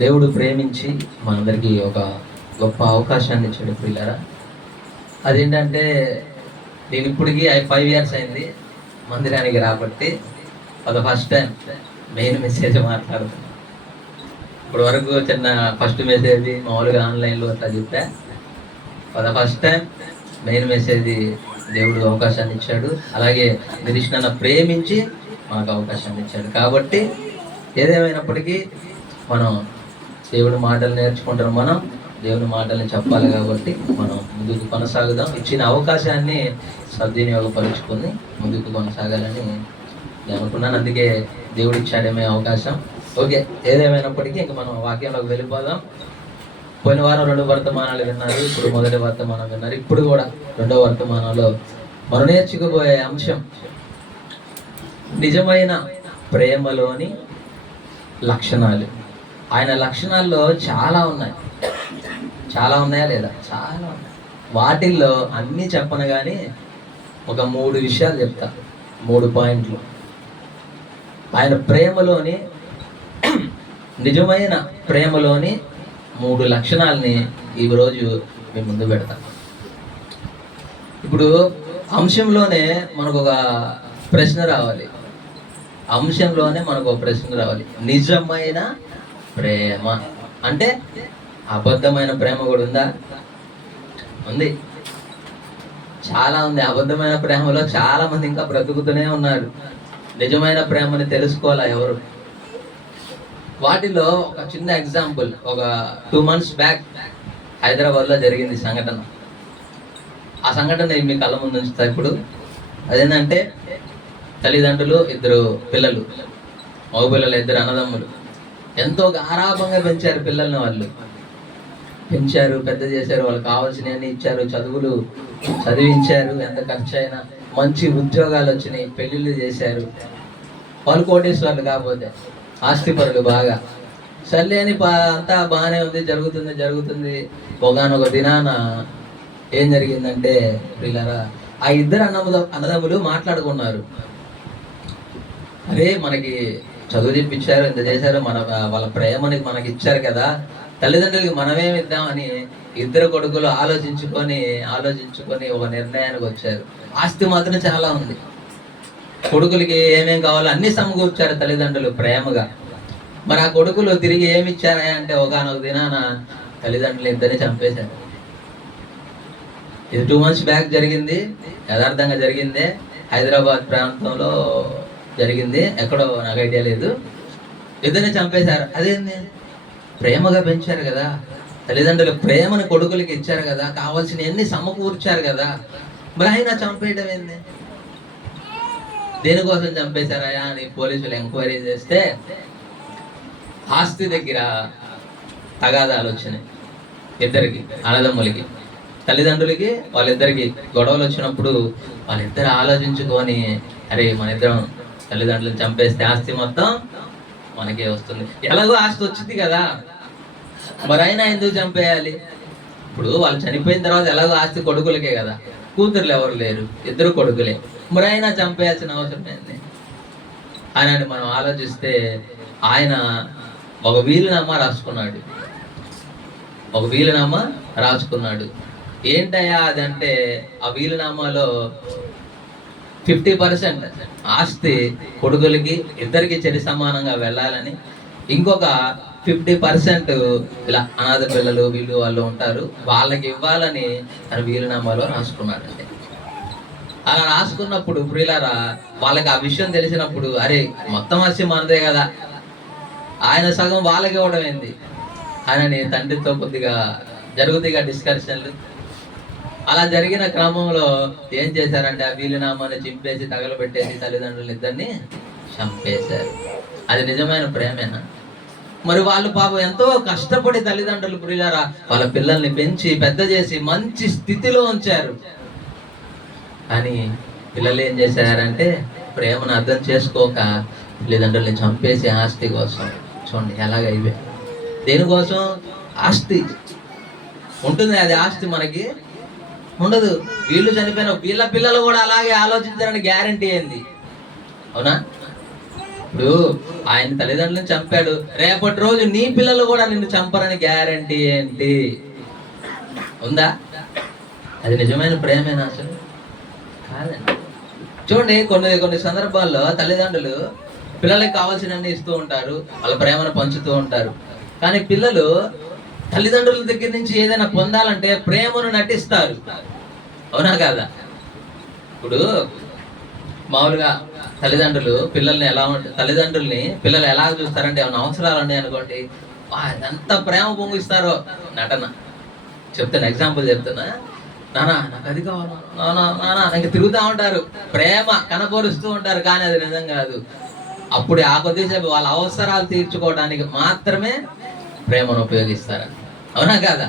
దేవుడు ప్రేమించి మనందరికీ ఒక గొప్ప అవకాశాన్ని ఇచ్చాడు పిల్లరా. అదేంటంటే నేను ఇప్పటికీ 5 years అయింది మందిరానికి రాబట్టి. For the first time main message మాట్లాడుతున్నాను. ఇప్పుడు వరకు చిన్న ఫస్ట్ మెసేజ్ మామూలుగా ఆన్లైన్లో అట్లా చెప్పా. For the first time main message దేవుడు అవకాశాన్ని ఇచ్చాడు. అలాగే నిరీష్ నన్ను ప్రేమించి మాకు అవకాశాన్ని ఇచ్చాడు. కాబట్టి ఏదేమైనప్పటికీ మనం దేవుడి మాటలు నేర్చుకుంటాం, మనం దేవుని మాటల్ని చెప్పాలి. కాబట్టి మనం ముందుకు కొనసాగుదాం. ఇచ్చిన అవకాశాన్ని సద్వినియోగపరుచుకొని ముందుకు కొనసాగాలని నేను అనుకున్నాను. అందుకే దేవుడు ఇచ్చాడేమే అవకాశం. ఓకే, ఏదేమైనప్పటికీ ఇంక మనం వాక్యంలోకి వెళ్ళిపోదాం. పోయిన వారం 2 వర్తమానాలు విన్నారు, ఇప్పుడు మొదటి వర్తమానం విన్నారు. ఇప్పుడు కూడా 2వ వర్తమానంలో మనం నేర్చుకోబోయే అంశం నిజమైన ప్రేమలోని లక్షణాలు. ఆయన లక్షణాల్లో చాలా ఉన్నాయి. చాలా ఉన్నాయా లేదా? చాలా ఉన్నాయి. వాటిల్లో అన్నీ చెప్పను కానీ ఒక 3 విషయాలు చెప్తా, 3 పాయింట్లు. ఆయన ప్రేమలోని, నిజమైన ప్రేమలోని 3 లక్షణాలని ఈరోజు మీ ముందు పెడతా. ఇప్పుడు అంశంలోనే మనకు ఒక ప్రశ్న రావాలి. నిజమైన ప్రేమ అంటే అబద్ధమైన ప్రేమ కూడా ఉందా? ఉంది, చాలా ఉంది. అబద్ధమైన ప్రేమలో చాలా మంది ఇంకా బ్రతుకుతూనే ఉన్నారు. నిజమైన ప్రేమని తెలుసుకోవాలా ఎవరు? వాటిలో ఒక చిన్న ఎగ్జాంపుల్, ఒక 2 months బ్యాక్ హైదరాబాద్లో జరిగింది సంఘటన. ఆ సంఘటన మీ కళ్ళ ముందు ఉంచుతా. ఇప్పుడు అదేంటంటే తల్లిదండ్రులు, 2 పిల్లలు, మగపిల్లలు, 2 అన్నదమ్ములు ఎంతో గారాభంగా పెంచారు పిల్లల్ని. వాళ్ళు పెంచారు, పెద్ద చేశారు, వాళ్ళకి కావాల్సినవన్నీ ఇచ్చారు, చదువులు చదివించారు. ఎంత ఖర్చు అయినా మంచి ఉద్యోగాలు వచ్చినాయి, పెళ్ళిళ్ళు చేశారు. వాళ్ళు కోటేశ్వర్లు కాకపోతే ఆస్తిపరులు బాగా. సర్లే అని అంతా బాగానే ఉంది, జరుగుతుంది. ఒకనొక దినాన ఏం జరిగిందంటే పిల్లరా, ఆ 2 అన్నదమ్ములు మాట్లాడుకున్నారు. అరే, మనకి చదువు చెప్పించారు, ఇంత చేశారు, వాళ్ళ ప్రేమని మనకి ఇచ్చారు కదా, తల్లిదండ్రులకి మనమేమి ఇద్దామని 2 కొడుకులు ఆలోచించుకొని ఒక నిర్ణయానికి వచ్చారు. ఆస్తి మాత్రం చాలా ఉంది. కొడుకులకి ఏమేం కావాలో అన్ని సమకూర్చారు తల్లిదండ్రులు ప్రేమగా. మరి ఆ కొడుకులు తిరిగి ఏమి ఇచ్చారా అంటే ఒకనొక దినాన తల్లిదండ్రులు 2 చంపేశారు. ఇది 2 months బ్యాక్ జరిగింది, యథార్థంగా జరిగిందే. హైదరాబాద్ ప్రాంతంలో జరిగింది, ఎక్కడో నాకు ఐడియా లేదు. 2 చంపేశారు. అదేంది? ప్రేమగా పెంచారు కదా తల్లిదండ్రులు, ప్రేమను కొడుకులకి ఇచ్చారు కదా, కావాల్సిన ఎన్ని సమకూర్చారు కదా, మరి ఆయన చంపేయడం ఏంది? దేనికోసం చంపేశారా అని పోలీసులు ఎంక్వైరీ చేస్తే ఆస్తి దగ్గర తగాదాలు వచ్చినాయి. 2 అన్నదమ్ములకి, తల్లిదండ్రులకి, వాళ్ళిద్దరికి గొడవలు వచ్చినప్పుడు వాళ్ళిద్దరు ఆలోచించుకొని, అరే మన ఇద్దరం తల్లిదండ్రులను చంపేస్తే ఆస్తి మొత్తం మనకే వస్తుంది. ఎలాగో ఆస్తి వచ్చింది కదా, మరి అయినా ఎందుకు చంపేయాలి? ఇప్పుడు వాళ్ళు చనిపోయిన తర్వాత ఎలాగో ఆస్తి కొడుకులకే కదా, కూతుర్లు ఎవరు లేరు, 2 కొడుకులే, మరి అయినా చంపేయాల్సిన అవసరం ఏంది అని మనం ఆలోచిస్తే ఆయన ఒక వీలునామా రాసుకున్నాడు. ఏంటయ్యా అదంటే, ఆ వీలునామాలో 50% ఆస్తి కొడుకులకి 2కి చెరి సమానంగా వెళ్ళాలని, ఇంకొక 50% ఇలా అనాథ పిల్లలు వాళ్ళు ఉంటారు, వాళ్ళకి ఇవ్వాలని తన వీలునామాలో రాసుకున్నాడండి. అలా రాసుకున్నప్పుడు ప్రియులారా, వాళ్ళకి ఆ విషయం తెలిసినప్పుడు, అరే మొత్తం ఆస్తి మనదే కదా, ఆయన సగం వాళ్ళకి ఇవ్వడం ఏంది అని తండ్రితో కొద్దిగా జరుగుతాయిగా డిస్కషన్లు. అలా జరిగిన క్రమంలో ఏం చేశారంటే, ఆ వీలునామాని చింపేసి తగలబెట్టేసి తల్లిదండ్రులు 2 చంపేశారు. అది నిజమైన ప్రేమేనా? మరి వాళ్ళు పాపం ఎంతో కష్టపడి తల్లిదండ్రులు ప్రియులారా వాళ్ళ పిల్లల్ని పెంచి పెద్ద చేసి మంచి స్థితిలో ఉంచారు. కానీ పిల్లలు ఏం చేశారంటే, ప్రేమను అర్థం చేసుకోక తల్లిదండ్రుల్ని చంపేసి ఆస్తి కోసం. చూడండి ఎలాగైతే, దేనికోసం? ఆస్తి ఉంటుంది, అది ఆస్తి మనకి ఉండదు. వీళ్ళు చనిపోయిన వీళ్ళ పిల్లలు కూడా అలాగే ఆలోచించారని గ్యారంటీ ఏంది? అవునా? ఇప్పుడు ఆయన తల్లిదండ్రులను చంపాడు, రేపటి రోజు నీ పిల్లలు కూడా నిన్ను చంపరని గ్యారంటీ ఏంటి? ఉందా? అది నిజమైన ప్రేమేనా అసలు? కాదండి. చూడండి, కొన్ని సందర్భాల్లో తల్లిదండ్రులు పిల్లలకి కావాల్సినవన్నీ ఇస్తూ ఉంటారు, వాళ్ళ ప్రేమను పంచుతూ ఉంటారు. కానీ పిల్లలు తల్లిదండ్రుల దగ్గర నుంచి ఏదైనా పొందాలంటే ప్రేమను నటిస్తారు. అవునా కాదా? ఇప్పుడు మామూలుగా తల్లిదండ్రుల్ని పిల్లలు ఎలా చూస్తారంటే, ఏమైనా అవసరాలు ఉన్నాయి అనుకోండి, ఎంత ప్రేమ పొంగిస్తారో. నటన చెప్తాను, ఎగ్జాంపుల్ చెప్తున్నా. నానా నాకు అది కావాలా, నానా ఇంక తిరుగుతూ ఉంటారు, ప్రేమ కనపరుస్తూ ఉంటారు, కానీ అది నిజం కాదు. అప్పుడు ఆ కొద్దిసేపు వాళ్ళ అవసరాలు తీర్చుకోవడానికి మాత్రమే ప్రేమను ఉపయోగిస్తారు. అవునా కాదా?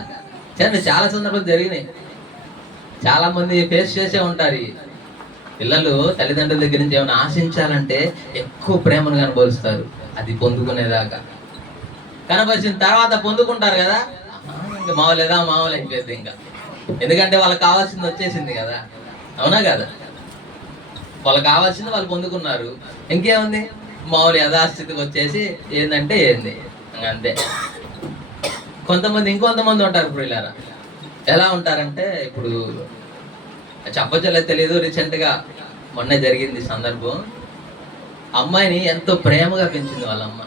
చాలా సందర్భాలు జరిగినాయి, చాలా మంది ఫేస్ చేసే ఉంటారు. పిల్లలు తల్లిదండ్రుల దగ్గర నుంచి ఏమైనా ఆశించాలంటే ఎక్కువ ప్రేమను కనబరుస్తారు, అది పొందుకునేదాకా. కనబరిచిన తర్వాత పొందుకుంటారు కదా, ఇంకా మామూలు అయిపోయింది ఇంకా. ఎందుకంటే వాళ్ళకి కావాల్సింది వచ్చేసింది కదా. అవునా కదా? వాళ్ళకి కావాల్సింది వాళ్ళు పొందుకున్నారు, ఇంకేముంది, మామూలు యథాస్థితికి వచ్చేసి ఏంటంటే ఏంది అంతే. ఇంకొంతమంది ఉంటారు ఇప్పుడు ఇలా. ఎలా ఉంటారంటే, ఇప్పుడు చెప్పచ్చలే తెలియదు, రీసెంట్గా మొన్నే జరిగింది సందర్భం. అమ్మాయిని ఎంతో ప్రేమగా పెంచింది వాళ్ళ అమ్మ.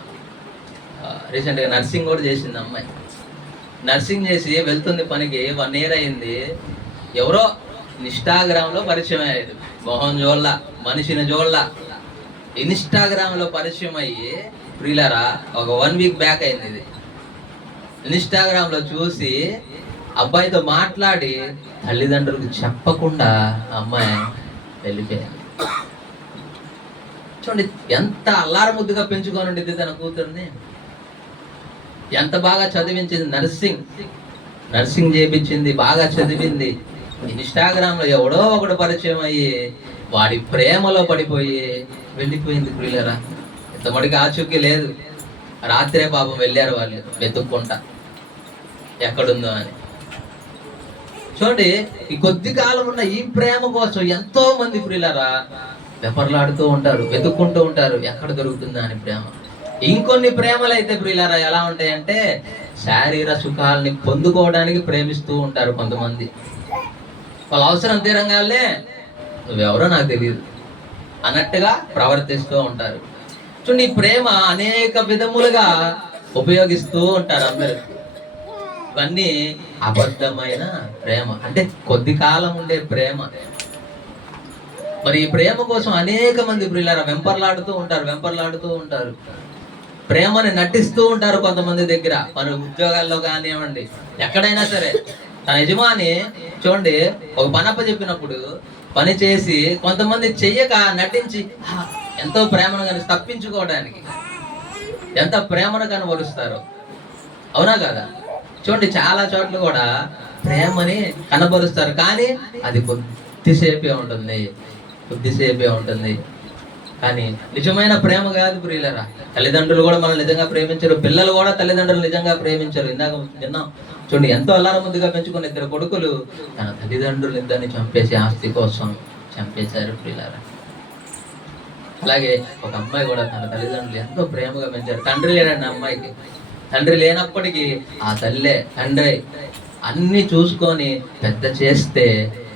రీసెంట్గా నర్సింగ్ కూడా చేసింది అమ్మాయి. నర్సింగ్ చేసి వెళ్తుంది పనికి, 1 year అయింది. ఎవరో ఇన్స్టాగ్రామ్లో పరిచయం అయ్యారు, మొహం జోళ్ళ, మనిషిని జోళ్ళ. ఇన్స్టాగ్రామ్లో పరిచయం అయ్యి ప్రియులారా, ఒక 1 week బ్యాక్ అయింది ఇది. ఇన్స్టాగ్రామ్లో చూసి అబ్బాయితో మాట్లాడి తల్లిదండ్రులకు చెప్పకుండా అమ్మాయి వెళ్ళిపోయింది. చూడండి, ఎంత అల్లార ముద్దుగా పెంచుకొని ఉండేది తన కూతుర్ని, ఎంత బాగా చదివించింది. నర్సింగ్ చేయించింది, బాగా చదివింది. ఇన్స్టాగ్రామ్లో ఎవడో ఒకడు పరిచయం అయ్యి వాడి ప్రేమలో పడిపోయి వెళ్ళిపోయింది. ప్రియులరా, ఇంతమటికి ఆచూకీ లేదు. రాత్రే పాపం వెళ్ళారు వాళ్ళు వెతుక్కుంటా ఎక్కడుందో అని. చూడండి, ఈ కొద్ది కాలం ఉన్న ఈ ప్రేమ కోసం ఎంతో మంది ప్రియులరా వెపర్లాడుతూ ఉంటారు, వెతుక్కుంటూ ఉంటారు, ఎక్కడ దొరుకుతుందా అని ప్రేమ. ఇంకొన్ని ప్రేమలు అయితే ప్రియులరా ఎలా ఉంటాయంటే, శారీర సుఖాలని పొందుకోవడానికి ప్రేమిస్తూ ఉంటారు కొంతమంది. వాళ్ళ అవసరం తీరంగానే నువ్వెవరో నాకు తెలియదు అన్నట్టుగా ప్రవర్తిస్తూ ఉంటారు. చూడండి, ఈ ప్రేమ అనేక విధములుగా ఉపయోగిస్తూ ఉంటారు అందరూ. ఇవన్నీ అబద్ధమైన ప్రేమ, అంటే కొద్ది కాలం ఉండే ప్రేమ. మరి ఈ ప్రేమ కోసం అనేక మంది ప్రియులారా వెంపర్లాడుతూ ఉంటారు. ప్రేమని నటిస్తూ ఉంటారు కొంతమంది దగ్గర, మన ఉద్యోగాల్లో కానివ్వండి, ఎక్కడైనా సరే. తన యజమాని చూడండి, ఒక పనప్ప చెప్పినప్పుడు పని చేసి కొంతమంది చెయ్యక నటించి ఎంతో ప్రేమను కానీ తప్పించుకోవడానికి ఎంత ప్రేమను కనబరుస్తారో. అవునా కదా? చూడండి, చాలా చోట్ల కూడా ప్రేమని కనబరుస్తారు, కానీ అది కొద్దిసేపే ఉంటుంది. కానీ నిజమైన ప్రేమ కాదు ప్రియులరా. తల్లిదండ్రులు కూడా మనల్ని నిజంగా ప్రేమించరు, పిల్లలు కూడా తల్లిదండ్రులు నిజంగా ప్రేమించరు. ఇందాక విన్నాం చూడండి, ఎంతో అల్లార ముద్దుగా పెంచుకున్న 2 కొడుకులు తన తల్లిదండ్రులు ఇద్దరిని చంపేసి ఆస్తి కోసం చంపేశారు ప్రియులరా. అలాగే ఒక అమ్మాయి కూడా తన తల్లిదండ్రులు ఎంతో ప్రేమగా పెంచారు. తండ్రి లేడండి అమ్మాయికి. తండ్రి లేనప్పటికీ ఆ తండ్రి అన్ని చూసుకొని పెద్ద చేస్తే,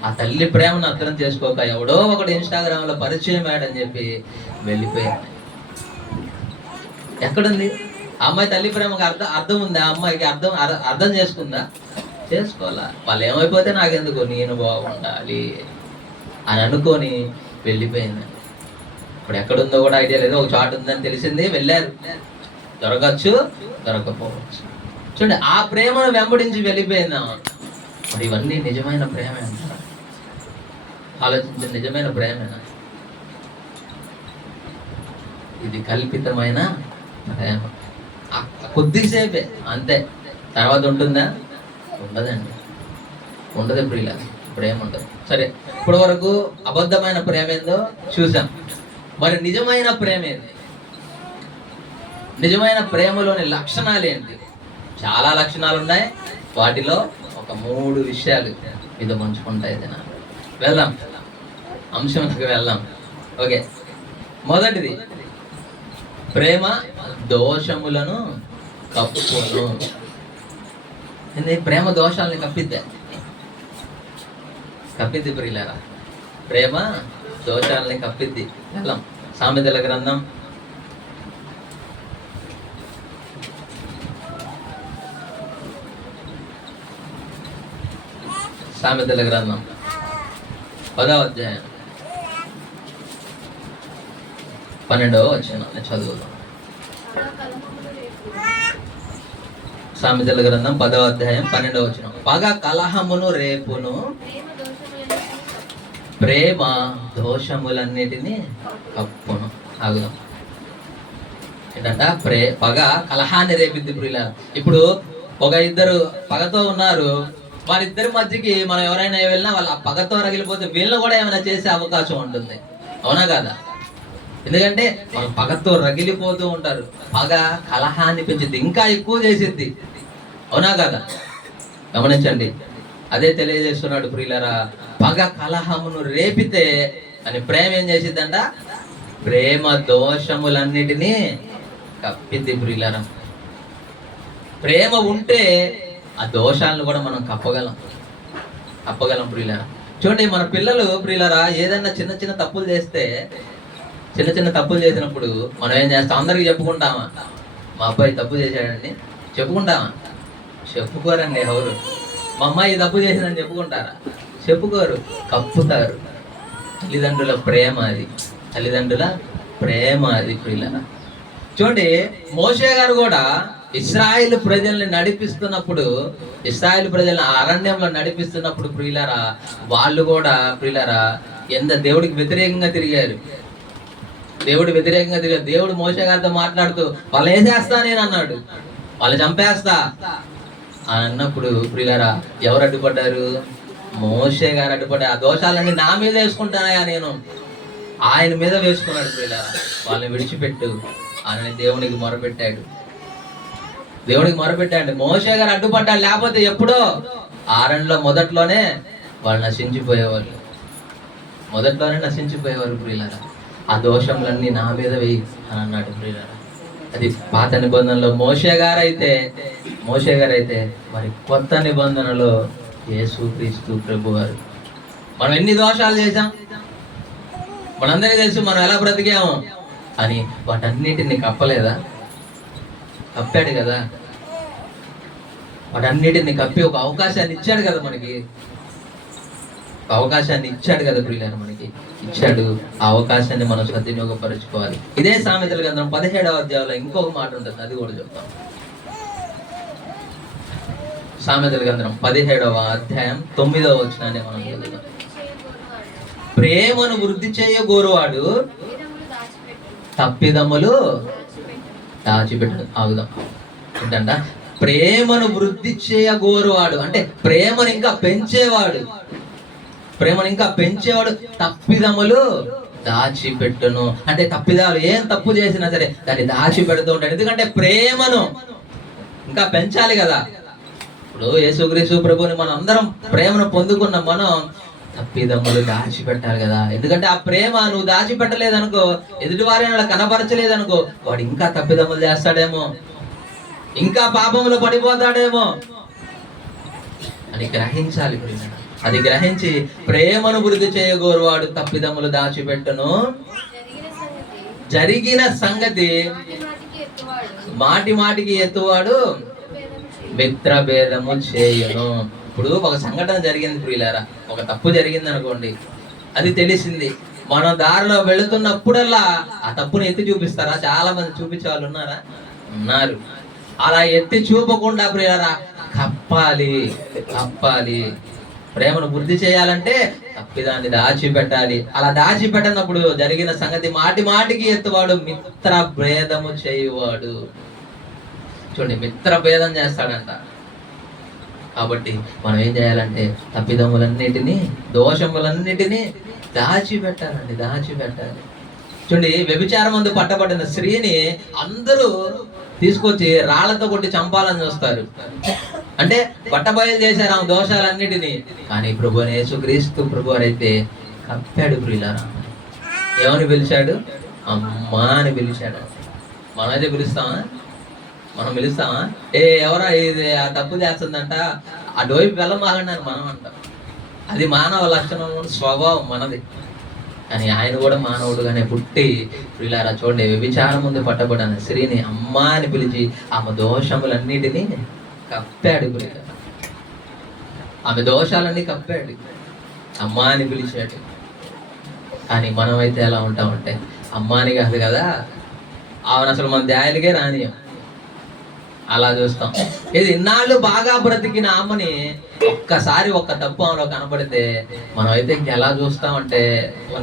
ఆ తల్లి ప్రేమను అర్థం చేసుకోక ఎవడో ఒకటి ఇన్స్టాగ్రామ్లో పరిచయం అయ్యాడని చెప్పి వెళ్ళిపోయింది. ఎక్కడుంది ఆ అమ్మాయి? తల్లి ప్రేమకు అర్థం ఉందా? ఆ అమ్మాయికి అర్థం చేసుకుందా? చేసుకోవాలా. వాళ్ళు ఏమైపోతే నాకెందుకు, నేను బాగుండాలి అని అనుకొని వెళ్ళిపోయింది. ఇప్పుడు ఎక్కడుందో కూడా ఐడియా లేదు. ఒక చోట ఉందని తెలిసింది, వెళ్ళారు. దొరకచ్చు, దొరకపోవచ్చు. చూడండి, ఆ ప్రేమను వెంబడించి వెళ్ళిపోయిందా. మరి ఇవన్నీ నిజమైన ప్రేమ అంటారా? ఆలోచించండి, నిజమైన ప్రేమేనా? ఇది కల్పితమైన ప్రేమ. కొద్దిసేపే అంతే, తర్వాత ఉంటుందా? ఉండదండి, ఉండదు. ప్రేమ ఉండదు. సరే, ఇప్పటి వరకు అబద్ధమైన ప్రేమ ఏందో చూసాం. మరి నిజమైన ప్రేమ ఏంది? నిజమైన ప్రేమలోని లక్షణాలు ఏంటి? చాలా లక్షణాలు ఉన్నాయి. వాటిలో ఒక 3 విషయాలు ఇది పంచుకుంటాయి. వెళ్దాం, అంశంకి వెళ్దాం. ఓకే, మొదటిది ప్రేమ దోషములను కప్పును. ప్రేమ దోషాలని కప్పిద్ది ప్రియులారా. ప్రేమ దోషాలని కప్పిద్ది. వెళ్ళం సామెతల గ్రంథం 10వ అధ్యాయం 12వ వచనం చదువుదాం. సామెతల గ్రంథం 10వ అధ్యాయం 12వ వచనం. పగ కలహమును రేపును, ప్రేమ దోషములన్నిటినీ కప్పును. ఆగుదాం. ఏంటంట? పగ కలహాన్ని రేపిద్ది ప్రియులారా. ఇప్పుడు ఒక ఇద్దరు పగతో ఉన్నారు, వారిద్దరి మధ్యకి మనం ఎవరైనా వెళ్ళినా వాళ్ళ పగతో రగిలిపోతే వీళ్ళని కూడా ఏమైనా చేసే అవకాశం ఉంటుంది, అవునా కదా? ఎందుకంటే వాళ్ళు పగతో రగిలిపోతూ ఉంటారు. పగ కలహాన్ని పెంచుద్ది, ఇంకా ఎక్కువ చేసిద్ది, అవునా కదా? గమనించండి, అదే తెలియజేస్తున్నాడు ప్రియులారా. పగ కలహమును రేపితే అని ప్రేమ ఏం చేసిద్దంట? ప్రేమ దోషములన్నిటినీ కప్పిద్ది ప్రియులారా. ప్రేమ ఉంటే ఆ దోషాలను కూడా మనం కప్పగలం ప్రియులారా. చూడండి, మన పిల్లలు ప్రియులారా ఏదైనా చిన్న చిన్న తప్పులు చేసినప్పుడు మనం ఏం చేస్తాం? అందరికి చెప్పుకుంటామా? మా అబ్బాయి తప్పు చేశాడండి చెప్పుకుంటామా? చెప్పుకోరండి ఎవరు. మా అమ్మాయి తప్పు చేసిందని చెప్పుకుంటారా? చెప్పుకోరు, కప్పుతారు. తల్లిదండ్రుల ప్రేమ అది ప్రియులారా. చూడండి, మోషే గారు కూడా ఇశ్రాయేలు ప్రజల్ని నడిపిస్తున్నప్పుడు, ఇశ్రాయేలు ప్రజల్ని అరణ్యంలో నడిపిస్తున్నప్పుడు ప్రియులారా, వాళ్ళు కూడా ప్రియులారా ఎంత దేవుడికి వ్యతిరేకంగా తిరిగారు. దేవుడు మోషే గారితో మాట్లాడుతూ వాళ్ళు ఏం చేస్తా నేను అన్నాడు, వాళ్ళు చంపేస్తా అని అన్నప్పుడు ప్రియులారా ఎవరు అడ్డుపడ్డారు? మోషే గారు అడ్డుపడ్డారు. ఆ దోషాలన్నీ నా మీద వేసుకుంటానయా నేను, ఆయన మీద వేసుకున్నాడు ప్రియులారా. వాళ్ళని విడిచిపెట్టు అని దేవునికి మొరపెట్టాడు. మోషే గారు అడ్డుపడ్డాడు, లేకపోతే ఎప్పుడో ఆరణ్యంలో మొదట్లోనే వాళ్ళు నశించిపోయేవారు ప్రియులారా. ఆ దోషములన్నీ నా మీద వేయి అని అన్నాడు ప్రియులారా. అది పాత నిబంధనలో మోషే గారైతే మరి కొత్త నిబంధనలో యేసుక్రీస్తు ప్రభువారు. మనం ఎన్ని దోషాలు చేశాం మనందరికీ తెలుసు, మనం ఎలా బ్రతికాము అని. వాటన్నిటిని కప్పాడు కదా. వాటన్నిటిని కప్పి ఒక అవకాశాన్ని ఇచ్చాడు కదా మనకి. ప్రియులారా, మనకి ఇచ్చాడు. ఆ అవకాశాన్ని మనం సద్వినియోగపరచుకోవాలి. ఇదే సామెతల గ్రంథం 17వ అధ్యాయంలో ఇంకొక మాట ఉంటుంది, అది కూడా చెప్తాం. సామెతల గ్రంథం 17వ అధ్యాయం 9వ వచనాన్ని మనం చదువుతాం. ప్రేమను వృద్ధి చేయగోరువాడు తప్పిదములు దాచిపెట్టు. ఆగుదాం. ఏంటంట? ప్రేమను వృద్ధి చేయగోరువాడు అంటే ప్రేమను ఇంకా పెంచేవాడు తప్పిదములు దాచిపెట్టును. అంటే తప్పిదాలు ఏం తప్పు చేసినా సరే దాన్ని దాచిపెడుతూ ఉంటాడు. ఎందుకంటే ప్రేమను ఇంకా పెంచాలి కదా. ఇప్పుడు యేసుక్రీస్తు ప్రభుని మనం అందరం ప్రేమను పొందుకున్న మనం తప్పిదమ్ములు దాచిపెట్టాలి కదా. ఎందుకంటే ఆ ప్రేమ నువ్వు దాచిపెట్టలేదనుకో, ఎదుటి వారిని కనపరచలేదనుకో, వాడు ఇంకా తప్పిదమ్ములు చేస్తాడేమో, ఇంకా పాపములు పడిపోతాడేమో అని గ్రహించాలి. అది గ్రహించి ప్రేమను వృద్ధి చేయగోరువాడు తప్పిదమ్ములు దాచిపెట్టును. జరిగిన సంగతి మాటికి ఎత్తువాడు మిత్రభేదము చేయును. ఇప్పుడు ఒక సంఘటన జరిగింది ప్రియులారా, ఒక తప్పు జరిగింది అనుకోండి, అది తెలిసింది. మనం దారిలో వెళుతున్నప్పుడల్లా ఆ తప్పుని ఎత్తి చూపిస్తారా? చాలా మంది చూపించే వాళ్ళు ఉన్నారు. అలా ఎత్తి చూపకుండా ప్రియులారా కప్పాలి. ప్రేమను వృద్ధి చేయాలంటే తప్పిదాన్ని దాచిపెట్టాలి. అలా దాచిపెట్టినప్పుడు జరిగిన సంగతి మాటికి ఎత్తువాడు మిత్రభేదము చేయువాడు. చూడండి, మిత్రభేదం చేస్తాడంట. కాబట్టి మనం ఏం చేయాలంటే తప్పిదములన్నిటినీ దోషములన్నిటినీ దాచిపెట్టాలి. చూడండి, వ్యభిచారం ముందు పట్టబడిన స్త్రీని అందరూ తీసుకొచ్చి రాళ్లతో కొట్టి చంపాలని చూస్తారు. అంటే బట్టబయలు చేశారు ఆమె దోషాలన్నిటినీ. కానీ ప్రభు యేసుక్రీస్తు ప్రభు అయితే కప్పాడు ప్రియులారా. ఏమని పిలిచాడు? అమ్మా అని పిలిచాడు. మనమైతే పిలుస్తామా? మనం పిలుస్తామా? ఎవరా ఇది ఆ తప్పు చేస్తుందంట, ఆ డోయిపు వెళ్ళమాగండి అని మనం అంటాం. అది మానవ లక్షణం, స్వభావం మనది. కానీ ఆయన కూడా మానవుడుగానే పుట్టి వీళ్ళారా చూడండి, వ్యభిచారం ముందు పట్టబడిన స్త్రీని అమ్మా అని పిలిచి ఆమె దోషములన్నిటినీ కప్పాడు. ఆమె దోషాలన్నీ కప్పాడు, అమ్మా అని పిలిచాడు. కానీ మనమైతే ఎలా ఉంటామంటే, అమ్మాని కాదు కదా, ఆమెను అసలు మన ధ్యాయులకే రానియం, అలా చూస్తాం. ఇది ఇన్నాళ్ళు బాగా బ్రతికిన ఆమెని ఒక్కసారి ఒక్క తప్పు ఆమెలో కనపడితే మనం అయితే ఇంకెలా చూస్తామంటే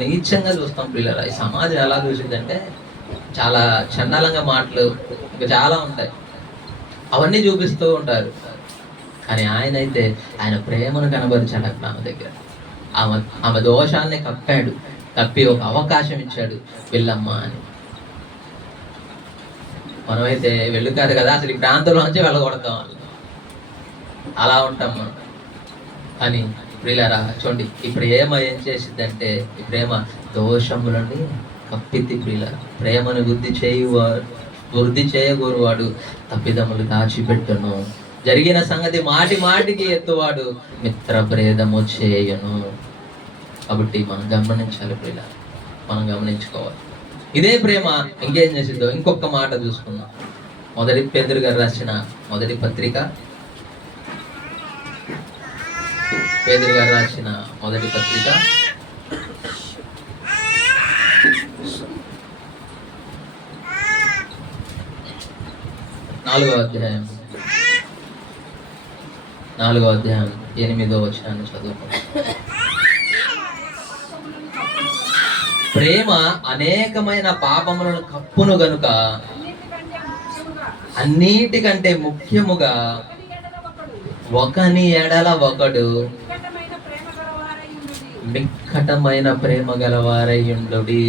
నీచంగా చూస్తాం. పిల్లలు ఈ సమాజం ఎలా చూసిందంటే చాలా చండాలంగా మాటలు ఇంకా చాలా ఉంటాయి, అవన్నీ చూపిస్తూ ఉంటారు. కానీ ఆయన అయితే ఆయన ప్రేమను కనబరిచాడు అక్కడ ఆమె దగ్గర. ఆమె దోషాన్ని కప్పాడు, కప్పి ఒక అవకాశం ఇచ్చాడు, వెళ్ళమ్మా అని. మనమైతే వెళ్ళుకాదు కదా, అసలు ఈ ప్రాంతంలో నుంచి వెళ్ళగొడతాం వాళ్ళు, అలా ఉంటాం మనం. అని ప్రియులారా చూడండి, ఈ ప్రేమ ఏం చేసిద్దంటే, ఈ ప్రేమ దోషములని కప్పిద్ది. ప్రియులారా, ప్రేమను వృద్ధి చేయగోరువాడు తప్పిదములు దాచిపెట్టును, జరిగిన సంగతి మాటి మాటికి ఎత్తువాడు మిత్ర భేదము చేయను. కాబట్టి మనం గమనించాలి ప్రియులారా, మనం గమనించుకోవాలి. ఇదే ప్రేమ ఇంకేం చేసిద్దో ఇంకొక మాట చూసుకుందాం. మొదటి పేతురు గారు రాసిన మొదటి పత్రిక, పేతురు గారు రాసిన మొదటి పత్రిక 4వ అధ్యాయం 8వ వచనాన్ని చదువుకుంటాం. ప్రేమ అనేకమైన పాపములను కప్పును గనుక అన్నిటికంటే ముఖ్యముగా ఒకని ఎడల ఒకడు మిక్కటమైన ప్రేమ గలవారయ్యుండుడి.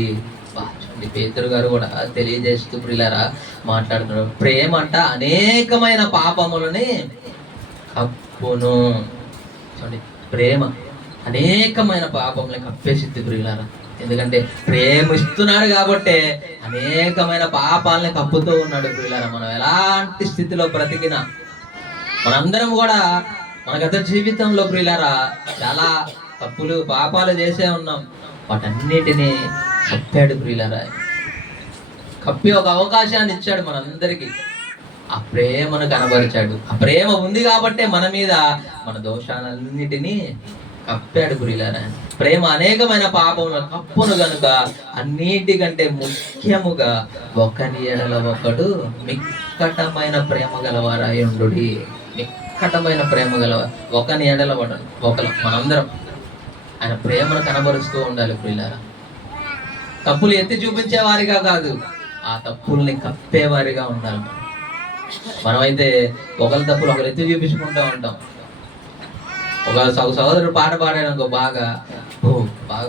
పేతురు గారు కూడా తెలియజేస్తూ ప్రియులారా మాట్లాడుతున్నారు. ప్రేమ అంట అనేకమైన పాపములని కప్పును. చూడండి, ప్రేమ అనేకమైన పాపములను కప్పేసిద్ది ప్రియులారా. ఎందుకంటే ప్రేమిస్తున్నాడు కాబట్టి అనేకమైన పాపాలని కప్పుతూ ఉన్నాడు ప్రియులారా. మనం ఎలాంటి స్థితిలో బ్రతికినా, మనందరం కూడా మన గత జీవితంలో ప్రియులారా చాలా తప్పులు పాపాలు చేసే ఉన్నాం. వాటన్నిటినీ కప్పాడు ప్రియులారా. కప్పి ఒక అవకాశాన్ని ఇచ్చాడు మనందరికీ. ఆ ప్రేమను కనబరిచాడు. ఆ ప్రేమ ఉంది కాబట్టే మన మీద మన దోషాలన్నిటినీ కప్పాడు ప్రియులారా. ప్రేమ అనేకమైన పాపముల కప్పును గనుక అన్నిటికంటే ముఖ్యముగా ఒకని ఎడల ఒకడు మిక్కటమైన ప్రేమ గలవారాయుండు. మిక్కటమైన ప్రేమ గలవారు ఒకని ఎడల ఒకరు మనందరం ఆయన ప్రేమను కనబరుస్తూ ఉండాలి ప్రియులారా. తప్పులు ఎత్తి చూపించేవారిగా కాదు, ఆ తప్పుల్ని కప్పేవారిగా ఉండాలి. మనమైతే ఒకరి తప్పులు ఒకరు ఎత్తి చూపించుకుంటూ ఉంటాం. ఒక సహోదరుడు పాట పాడాడు బాగా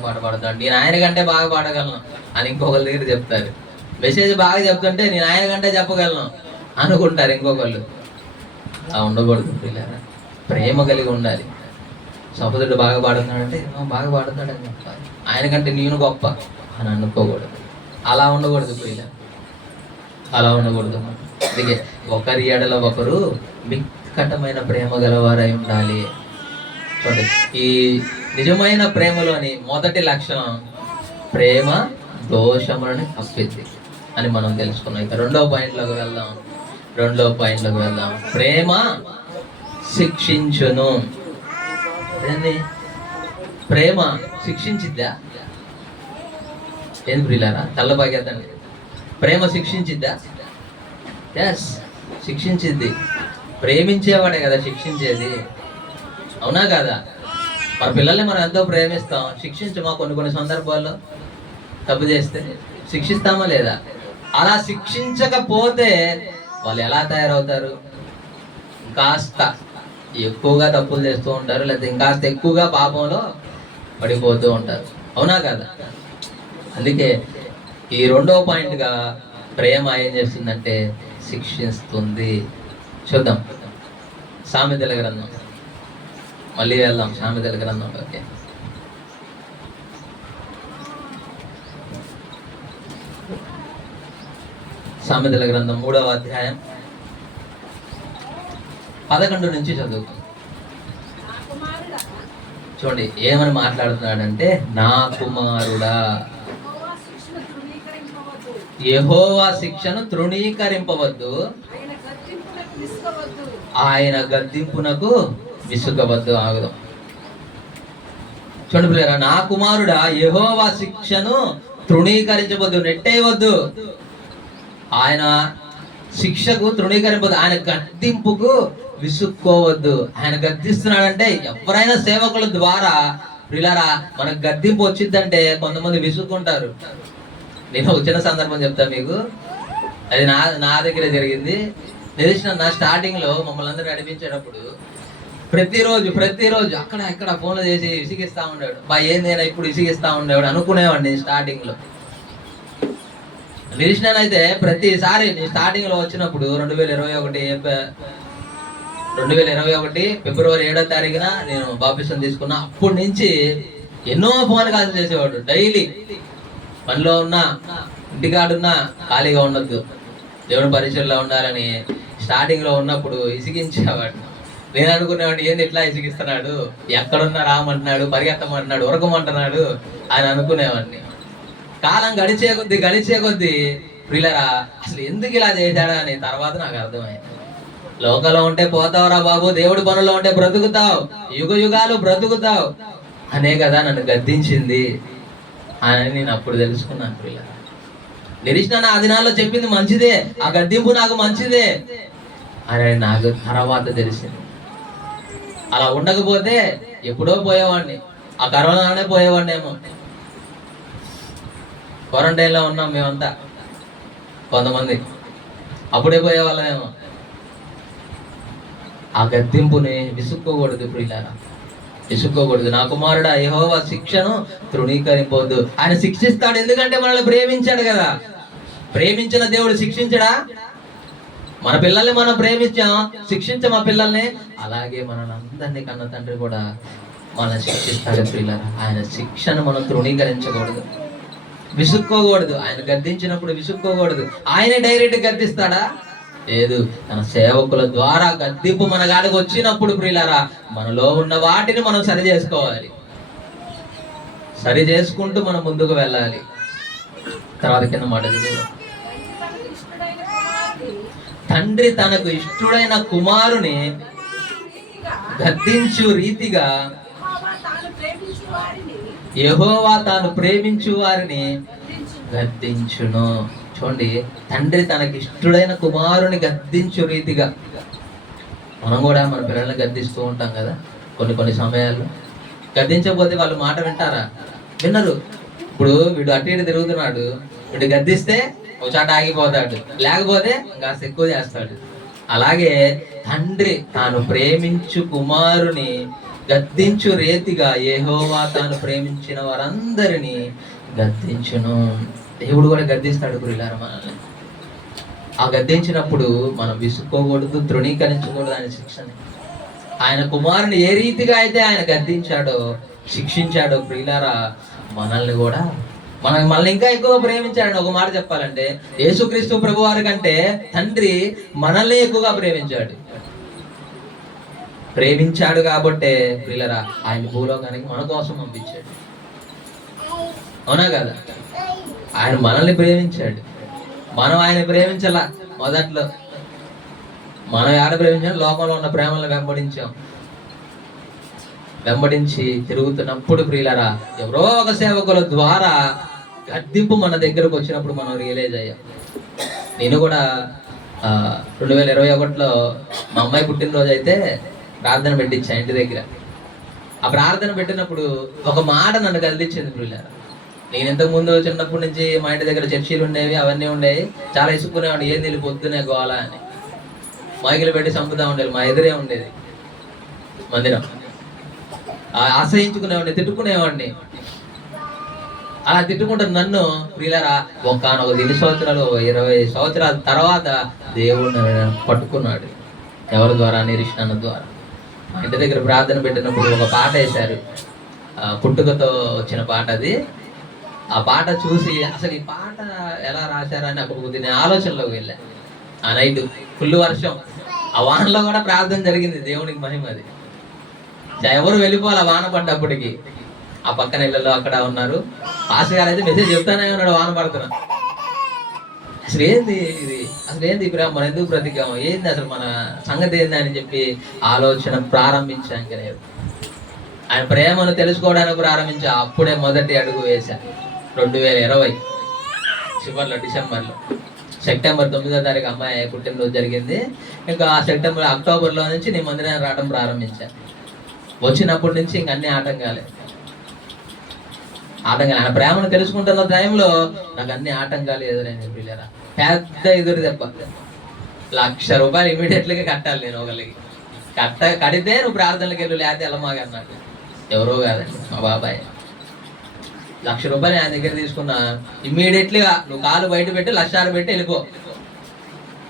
పాట పాడుతాడు, నేను ఆయన కంటే బాగా పాడగలను అని ఇంకొకరి దగ్గర చెప్తారు. మెసేజ్ బాగా చెప్తుంటే నేను ఆయన కంటే చెప్పగలను అనుకుంటారు ఇంకొకళ్ళు. అలా ఉండకూడదు పిల్లరా, ప్రేమ కలిగి ఉండాలి. సహోదరుడు బాగా పాడుతున్నాడంటే బాగా పాడుతాడని చెప్పాలి, ఆయన కంటే నేను గొప్ప అని అనుకోకూడదు. అలా ఉండకూడదు పిల్ల, అలా ఉండకూడదు. అందుకే ఒకరి ఎడల ఒకరు మిక్కటమైన ప్రేమ గలవారై ఉండాలి. చూడండి, ఈ నిజమైన ప్రేమలోని మొదటి లక్షణం ప్రేమ దోషములను కప్పిద్ది అని మనం తెలుసుకున్నాం. ఇక రెండవ పాయింట్లోకి వెళ్దాం. ప్రేమ శిక్షించును. ప్రేమ శిక్షించిద్దా? ఏది ప్రియులారా, తల్లబాగేద్దండి. ప్రేమ శిక్షించిద్దా? ఎస్, శిక్షించిద్ది. ప్రేమించేవాడే కదా శిక్షించేది, అవునా కాదా? మన పిల్లల్ని మనం ఎంతో ప్రేమిస్తాం, శిక్షించమా? కొన్ని సందర్భాల్లో తప్పు చేస్తే శిక్షిస్తామా లేదా? అలా శిక్షించకపోతే వాళ్ళు ఎలా తయారవుతారు? ఇంకాస్త ఎక్కువగా తప్పులు చేస్తూ ఉంటారు, లేకపోతే ఇంకాస్త ఎక్కువగా పాపంలో పడిపోతూ ఉంటారు, అవునా కదా? అందుకే ఈ రెండవ పాయింట్గా ప్రేమ ఏం చేస్తుందంటే శిక్షిస్తుంది. చూద్దాం సామెతల గ్రంథం, మళ్ళీ వెళ్దాం సామెతల గ్రంథం. ఓకే, సామెతల గ్రంథం 3వ అధ్యాయం 11 నుంచి చదువుతాం. చూడండి ఏమని మాట్లాడుతున్నాడంటే, నా కుమారుడా యెహోవా శిక్షను తృణీకరింపవద్దు, ఆయన గద్దింపునకు విసుగవద్దు. ఆగుదాం. చూడండి పిల్లరా, నా కుమారుడా యెహోవా శిక్షను తృణీకరించవద్దు, నెట్టేయవద్దు. ఆయన శిక్షకు తృణీకరింపవద్దు, ఆయన గద్దింపుకు విసుక్కోవద్దు. ఆయన గద్దిస్తున్నాడంటే ఎవరైనా సేవకుల ద్వారా పిల్లరా మనకు గద్దింపు వచ్చిందంటే కొంతమంది విసుక్కుంటారు. నేను ఒక చిన్న సందర్భం చెప్తాను మీకు. అది నా దగ్గర జరిగింది. తెలిసిన నా స్టార్టింగ్ లో మమ్మల్ని అందరూ నడిపించేటప్పుడు ప్రతిరోజు అక్కడ ఇక్కడ ఫోన్లు చేసి విసిగిస్తా ఉండేవాడు. ఏందైనా ఇప్పుడు విసిగిస్తా ఉండేవాడు అనుకునేవాడిని స్టార్టింగ్ లో. నిలిచినానైతే ప్రతిసారి నేను స్టార్టింగ్ లో వచ్చినప్పుడు 2021 ఫిబ్రవరి 7వ తారీఖున నేను బాప్టిజం తీసుకున్నా. అప్పటి నుంచి ఎన్నో ఫోన్ కాల్స్ చేసేవాడు. డైలీ పనిలో ఉన్నా ఇంటికాడున్నా ఖాళీగా ఉండొద్దు, దేవుని పరిచయంలో ఉండాలని స్టార్టింగ్ లో ఉన్నప్పుడు ఇసిగించేవాడు. నేను అనుకునేవాడిని, ఏంది ఇట్లా ఇసిగిస్తున్నాడు, ఎక్కడున్నా రామంటున్నాడు, పరిగెత్తమంటున్నాడు, ఉరకమంటున్నాడు అని అనుకునేవాడిని. కాలం గడిచే కొద్దీ ప్రియులరా అసలు ఎందుకు ఇలా చేశాడా అని తర్వాత నాకు అర్థమైంది. లోకంలో ఉంటే పోతావురా బాబు, దేవుడి పనుల్లో ఉంటే బ్రతుకుతావు, యుగాలు బ్రతుకుతావు అనే కదా నన్ను గద్దించింది అని నేను అప్పుడు తెలుసుకున్నాను. ప్రియులరా నిరీక్షణ ఆ దినాల్లో చెప్పింది మంచిదే, ఆ గద్దింపు నాకు మంచిదే అని నాకు తర్వాత తెలిసింది. అలా ఉండకపోతే ఎప్పుడో పోయేవాడిని, ఆ కరోనానే పోయేవాడినేమో. క్వారంటైన్లో ఉన్నాం మేమంతా, కొంతమంది అప్పుడే పోయేవాళ్ళమేమో. ఆ గద్దింపుని విసుక్కోకూడదు ప్రియులారా, విసుక్కోకూడదు. నా కుమారుడా యెహోవా శిక్షను తృణీకరింపవద్దు. ఆయన శిక్షిస్తాడు, ఎందుకంటే మనల్ని ప్రేమించాడు కదా. ప్రేమించిన దేవుడు శిక్షించడా? మన పిల్లల్ని మనం ప్రేమించాం, శిక్షించాం మా పిల్లల్ని. అలాగే మనల్ని అందరినీ కన్న తండ్రి కూడా మనం శిక్షిస్తాడు ప్రియులారా. ఆయన శిక్షను మనం తృణీకరించకూడదు, విసుక్కోకూడదు. ఆయన గద్దించినప్పుడు విసుక్కోకూడదు. ఆయనే డైరెక్ట్ గద్దిస్తాడా? లేదు, తన సేవకుల ద్వారా గద్దింపు మన గాడికి వచ్చినప్పుడు ప్రియులారా మనలో ఉన్న వాటిని మనం సరి చేసుకోవాలి. సరి చేసుకుంటూ మనం ముందుకు వెళ్ళాలి. తర్వాత కింద మాట తండ్రి తనకు ఇష్టడైన కుమారుని గద్దించు రీతిగా యెహోవా తాను ప్రేమించు వారిని గద్దించును. చూడండి, తండ్రి తనకి ఇష్టడైన కుమారుని గద్దించు రీతిగా. మనం కూడా మన పిల్లల్ని గద్దిస్తూ ఉంటాం కదా. కొన్ని సమయాల్లో గద్దించకపోతే వాళ్ళు మాట వింటారా? వినరు. ఇప్పుడు వీడు అటు ఇటు తిరుగుతున్నాడు, వీడు గద్దిస్తే ఒకసారి ఆగిపోతాడు, లేకపోతే కాస్త ఎక్కువ చేస్తాడు. అలాగే తండ్రి తాను ప్రేమించు కుమారుని గద్దించు రీతిగా యెహోవా తాను ప్రేమించిన వారందరినీ గద్దించును. దేవుడు కూడా గద్దిస్తాడు ప్రియులారా మనల్ని. ఆ గద్దించినప్పుడు మనం విసుక్కోకూడదు, తృణీకరించకూడదు ఆయన శిక్షని. ఆయన కుమారుని ఏ రీతిగా అయితే ఆయన గద్దించాడో, శిక్షించాడో ప్రియులారా మనల్ని కూడా మనల్ని ఇంకా ఎక్కువ ప్రేమించాడు. ఒక మాట చెప్పాలంటే యేసుక్రీస్తు ప్రభువారి కంటే తండ్రి మనల్ని ఎక్కువగా ప్రేమించాడు కాబట్టే ప్రియులారా ఆయన భూలోకానికి మన కోసం పంపించాడు. అవునా కదా? ఆయన మనల్ని ప్రేమించాడు, మనం ఆయన ప్రేమించాల. మొదట్లో మనం ఆడ ప్రేమించాం, లోకంలో ఉన్న ప్రేమలను వెంబడించి తిరుగుతున్నప్పుడు ప్రియులారా ఎవరో ఒక సేవకుల ద్వారా గద్దింపు మన దగ్గరకు వచ్చినప్పుడు మనం రియలైజ్ అయ్యాం. నేను కూడా 2021లో మా అమ్మాయి పుట్టినరోజు అయితే ప్రార్థన పెట్టించా ఇంటి దగ్గర. ఆ ప్రార్థన పెట్టినప్పుడు ఒక మాట నన్ను కదిలించింది ప్రియులారా. నేను ఇంతకుముందు చిన్నప్పటి నుంచి మా ఇంటి దగ్గర చర్చీలు ఉండేవి, అవన్నీ ఉండేవి. చాలా ఇసుక్కునేవాడిని, ఏం నీళ్ళు పొద్దునే గోల అని. మైకులు పెట్టి చంపుతా ఉండేది, మా ఎదురే ఉండేది మందిరం. ఆశ్రయించుకునేవాడిని, తిట్టుకునేవాడిని. అలా తిట్టుకుంటే నన్ను ప్రియులారా ఒకానొక 10 సంవత్సరాలు 20 సంవత్సరాల తర్వాత దేవుడు పట్టుకున్నాడు. ఎవరి ద్వారా? నిరీక్షణ ద్వారా. మా ఇంటి దగ్గర ప్రార్థన పెట్టినప్పుడు ఒక పాట వేశారు, పుట్టుకతో వచ్చిన పాట. అది ఆ పాట చూసి అసలు ఈ పాట ఎలా రాశారని అప్పుడు కొద్దిగా ఆలోచనలోకి వెళ్ళా. ఆ నైట్ ఫుల్ వర్షం, ఆ వానలో కూడా ప్రార్థన జరిగింది, దేవునికి మహిమ అది. ఎవరు వెళ్ళిపోవాలి ఆ వాన పడ్డప్పటికి. ఆ పక్కన ఇళ్ళలో అక్కడ ఉన్నారు. పాస్టర్ గారు అయితే మెసేజ్ చెప్తానే ఉన్నాడు వాన పడుతున్నా. అసలు ఏంది ఇది, అసలు ఏంది ప్రేమ, మన ఎందుకు బ్రతికాము, ఏంది అసలు మన సంగతి ఏంది అని చెప్పి ఆలోచన ప్రారంభించాక నేను ఆయన ప్రేమను తెలుసుకోవడానికి ప్రారంభించా. అప్పుడే మొదటి అడుగు వేశా 2020 చివరిలో, డిసెంబర్లో. సెప్టెంబర్ 9వ తారీఖు అమ్మాయి పుట్టినరోజు జరిగింది. ఇంకా అక్టోబర్లో నుంచి నేను మందిరాన్ని రావడం ప్రారంభించాను. వచ్చినప్పటి నుంచి ఇంక అన్ని ఆటంకాలే. ఆయన ప్రేమను తెలుసుకుంటున్న టైంలో నాకు అన్ని ఆటంకాలు ఎదురైన పిల్లరా, పెద్ద ఎదురు దెబ్బ. ₹1,00,000 ఇమీడియట్లీగా కట్టాలి నేను ఒకరికి. కడితే నువ్వు ప్రార్థనలకు వెళ్ళు, లేకపోతే వెళ్ళమాగా అన్నాడు. ఎవరో కాదండి, మా బాబాయ్. ₹1,00,000 ఆయన దగ్గర తీసుకున్నా. ఇమ్మీడియట్లీగా నువ్వు కాలు బయట పెట్టి ₹1,00,000 పెట్టి వెళ్ళిపో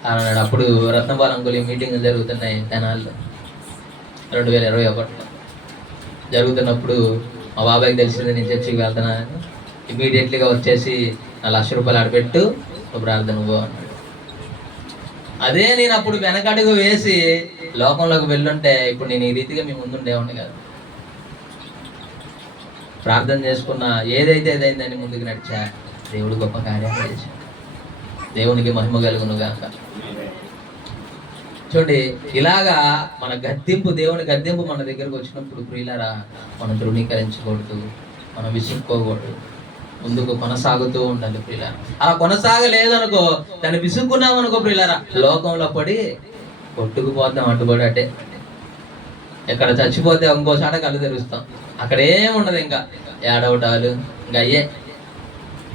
అన్నాడు. అప్పుడు రత్నపాల్ అంకుల్ మీటింగ్ జరుగుతున్నాయి తెనాల్లో 2021 జరుగుతున్నప్పుడు మా బాబాయ్కి తెలిసింది నేను చర్చికి వెళ్తున్నాను. ఇమ్మీడియట్లీగా వచ్చేసి నా ₹1,00,000 ఆడబెట్టు, నువ్వు ప్రార్థన పో అన్నాడు. అదే నేను అప్పుడు వెనకడుగు వేసి లోకంలోకి వెళ్ళుంటే ఇప్పుడు నేను ఈ రీతిగా మీ ముందుండేవాడిని కాదు. ప్రార్థన చేసుకున్న ఏదైతే ఏదైందని ముందుకు నడిచా. దేవుడు గొప్ప కార్యాలు చేశాడు. దేవునికి మహిమ కలుగును గాక. చూడండి, ఇలాగా మన గద్దింపు, దేవుని గద్దింపు మన దగ్గరకు వచ్చినప్పుడు ప్రియులారా, మనం ధృవీకరించకూడదు, మనం విసుక్కోకూడదు, ముందుకు కొనసాగుతూ ఉండాలి ప్రియులారా. అలా కొనసాగలేదనుకో, దాన్ని విసుక్కున్నాం అనుకో ప్రియులారా, లోకంలో పడి కొట్టుకుపోతాం. అడ్డుపడి అంటే ఎక్కడ చచ్చిపోతే ఇంకోసాట కళ్ళు తెరుస్తాం. అక్కడ ఏముండదు, ఇంకా ఏడవటాలు, ఇంకా అయ్యే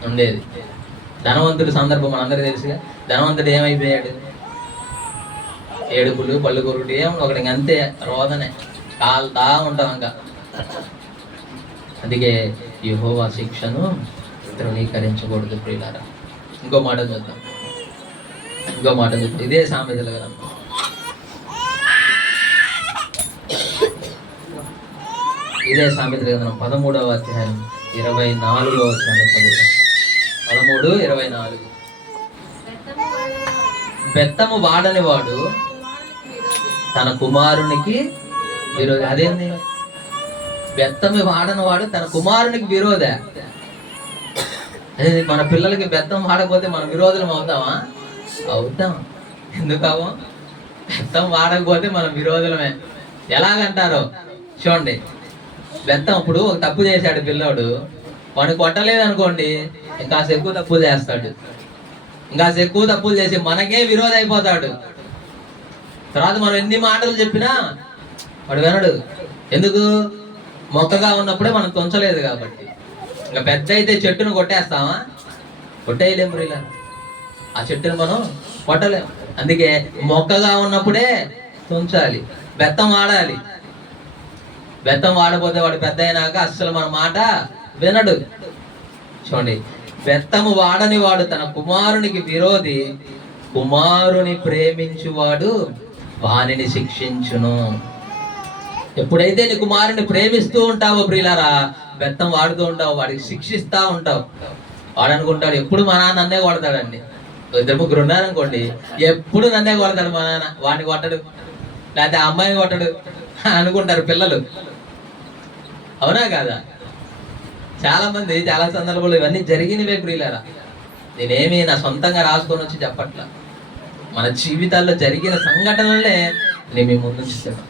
ఉండేది. ధనవంతుడి సందర్భం మనందరికీ తెలుసుగా. ధనవంతుడు ఏమైపోయాడు? ఏడుపులు, పళ్ళు కొరుకుడు, ఒకటి అంతే, రోదనే, కాలుతా ఉంటాం ఇంకా. అందుకే యెహోవా శిక్షను తృణీకరించకూడదు ప్రియులారా. ఇంకో మాట చూద్దాం. ఇదే సామెతల గ్రంథం. ఇదే సామెతల గ్రంథం 13వ అధ్యాయం 24వ వచనాన్ని చదువుతాం. 13:24. బెత్తము వాడని వాడు తన కుమారునికి విరోధి. అదేంది? బెత్తము వాడని వాడు తన కుమారునికి విరోధ. అదే మన పిల్లలకి బెత్తం వాడకపోతే మనం విరోధులం అవుతామా? అవుతాం. ఎందుకు అవ్వం? బెత్తం వాడకపోతే మనం విరోధులమే. ఎలాగంటారో చూడండి. బెత్తం ఇప్పుడు ఒక తప్పు చేశాడు పిల్లోడు, వాడిని కొట్టలేదు అనుకోండి, ఇంకాసేపు ఎక్కువ తప్పులు చేస్తాడు. ఇంకాసేపు ఎక్కువ తప్పులు చేసి మనకే విరోధి అయిపోతాడు. తర్వాత మనం ఎన్ని మాటలు చెప్పినా వాడు వినడు. ఎందుకు? మొక్కగా ఉన్నప్పుడే మనం తుంచలేదు కాబట్టి. ఇంకా పెద్ద అయితే చెట్టును కొట్టేస్తామా? కొట్టేయలేము ప్రియులారా. ఆ చెట్టును మనం కొట్టలేము. అందుకే మొక్కగా ఉన్నప్పుడే తుంచాలి, బెత్తం వాడాలి. బెత్తం వాడపోతే వాడు పెద్ద అయినాక అస్సలు మన మాట వినడు. చూడండి, బెత్తము వాడని వాడు తన కుమారునికి విరోధి, కుమారుని ప్రేమించువాడు వానిని శిక్షించును. ఎప్పుడైతే నీ కుమారుని ప్రేమిస్తూ ఉంటావో ప్రియులారా, బెత్తం వాడుతూ ఉంటావు, వాడికి శిక్షిస్తా ఉంటావు. వాడు అనుకుంటాడు ఎప్పుడు మా నాన్న నన్నే కొడతాడండి. 2-3 ఉన్నారనుకోండి, ఎప్పుడు నన్నే కొడతాడు మా నాన్న, వాడిని కొట్టడు, లేకపోతే ఆ అమ్మాయిని కొట్టడు అనుకుంటారు పిల్లలు. అవునా కాదా? చాలా మంది చాలా సందర్భాలు ఇవన్నీ జరిగినవే ప్రియులారా. నేనేమి నా సొంతంగా రాసుకొని వచ్చి చెప్పట్లా, మన జీవితాల్లో జరిగిన సంఘటనలే నేను మీ ముందు చూసాను.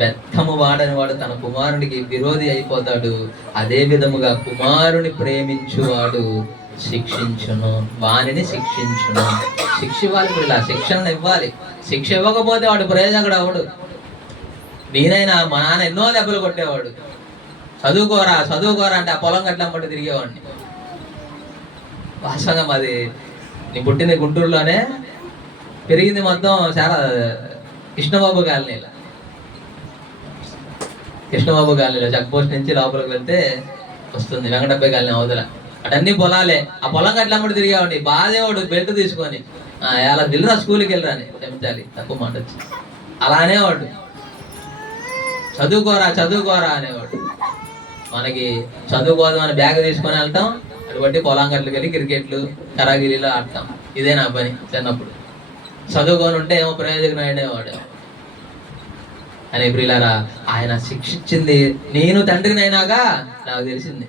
బెత్తము వాడని వాడు తన కుమారునికి విరోధి అయిపోతాడు. అదే విధముగా కుమారుని ప్రేమించువాడు శిక్షించును, వానిని శిక్షించును. శిక్ష ఇవ్వాలి ప్రియులా, శిక్షణ ఇవ్వాలి. శిక్ష ఇవ్వకపోతే వాడు ప్రయోజకుడు అవడు. నేనైనా మా నాన్న ఎన్నో దెబ్బలు కొట్టేవాడు. చదువుకోరా అంటే ఆ పొలం గట్లమ్మటి తిరిగేవాడిని. వాస్తవంగా మాది నీ పుట్టింది గుంటూరులోనే, పెరిగింది మొత్తం చాలా కృష్ణబాబు కాలనీలో. చెక్ పోస్ట్ నుంచి లోపలికి వెళ్తే వస్తుంది వెంకటబ్బాయి కాలనీ అవతల. అటన్నీ పొలాలే. ఆ పొలం గట్లమ్మటి తిరిగేవాడిని. బాధేవాడు బెల్ట్ తీసుకొని, అలా వెళ్ళరా స్కూల్కి వెళ్ళరా అని చెప్తాలి, తక్కువ మాట వచ్చి అలా అనేవాడు. చదువుకోరా అనేవాడు. మనకి చదువుకోదాం అని బ్యాగ్ తీసుకొని వెళ్తాం, అటు బట్టి పొలం గట్లకి వెళ్ళి క్రికెట్లు కరాగిరీలో ఆడతాం. ఇదే నా పని చిన్నప్పుడు. చదువుకొని ఉంటే ఏమో ప్రయోజనం అయినవాడు అని. ప్రియులారా, ఆయన శిక్షించింది నేను తండ్రిని అయినాక నాకు తెలిసింది,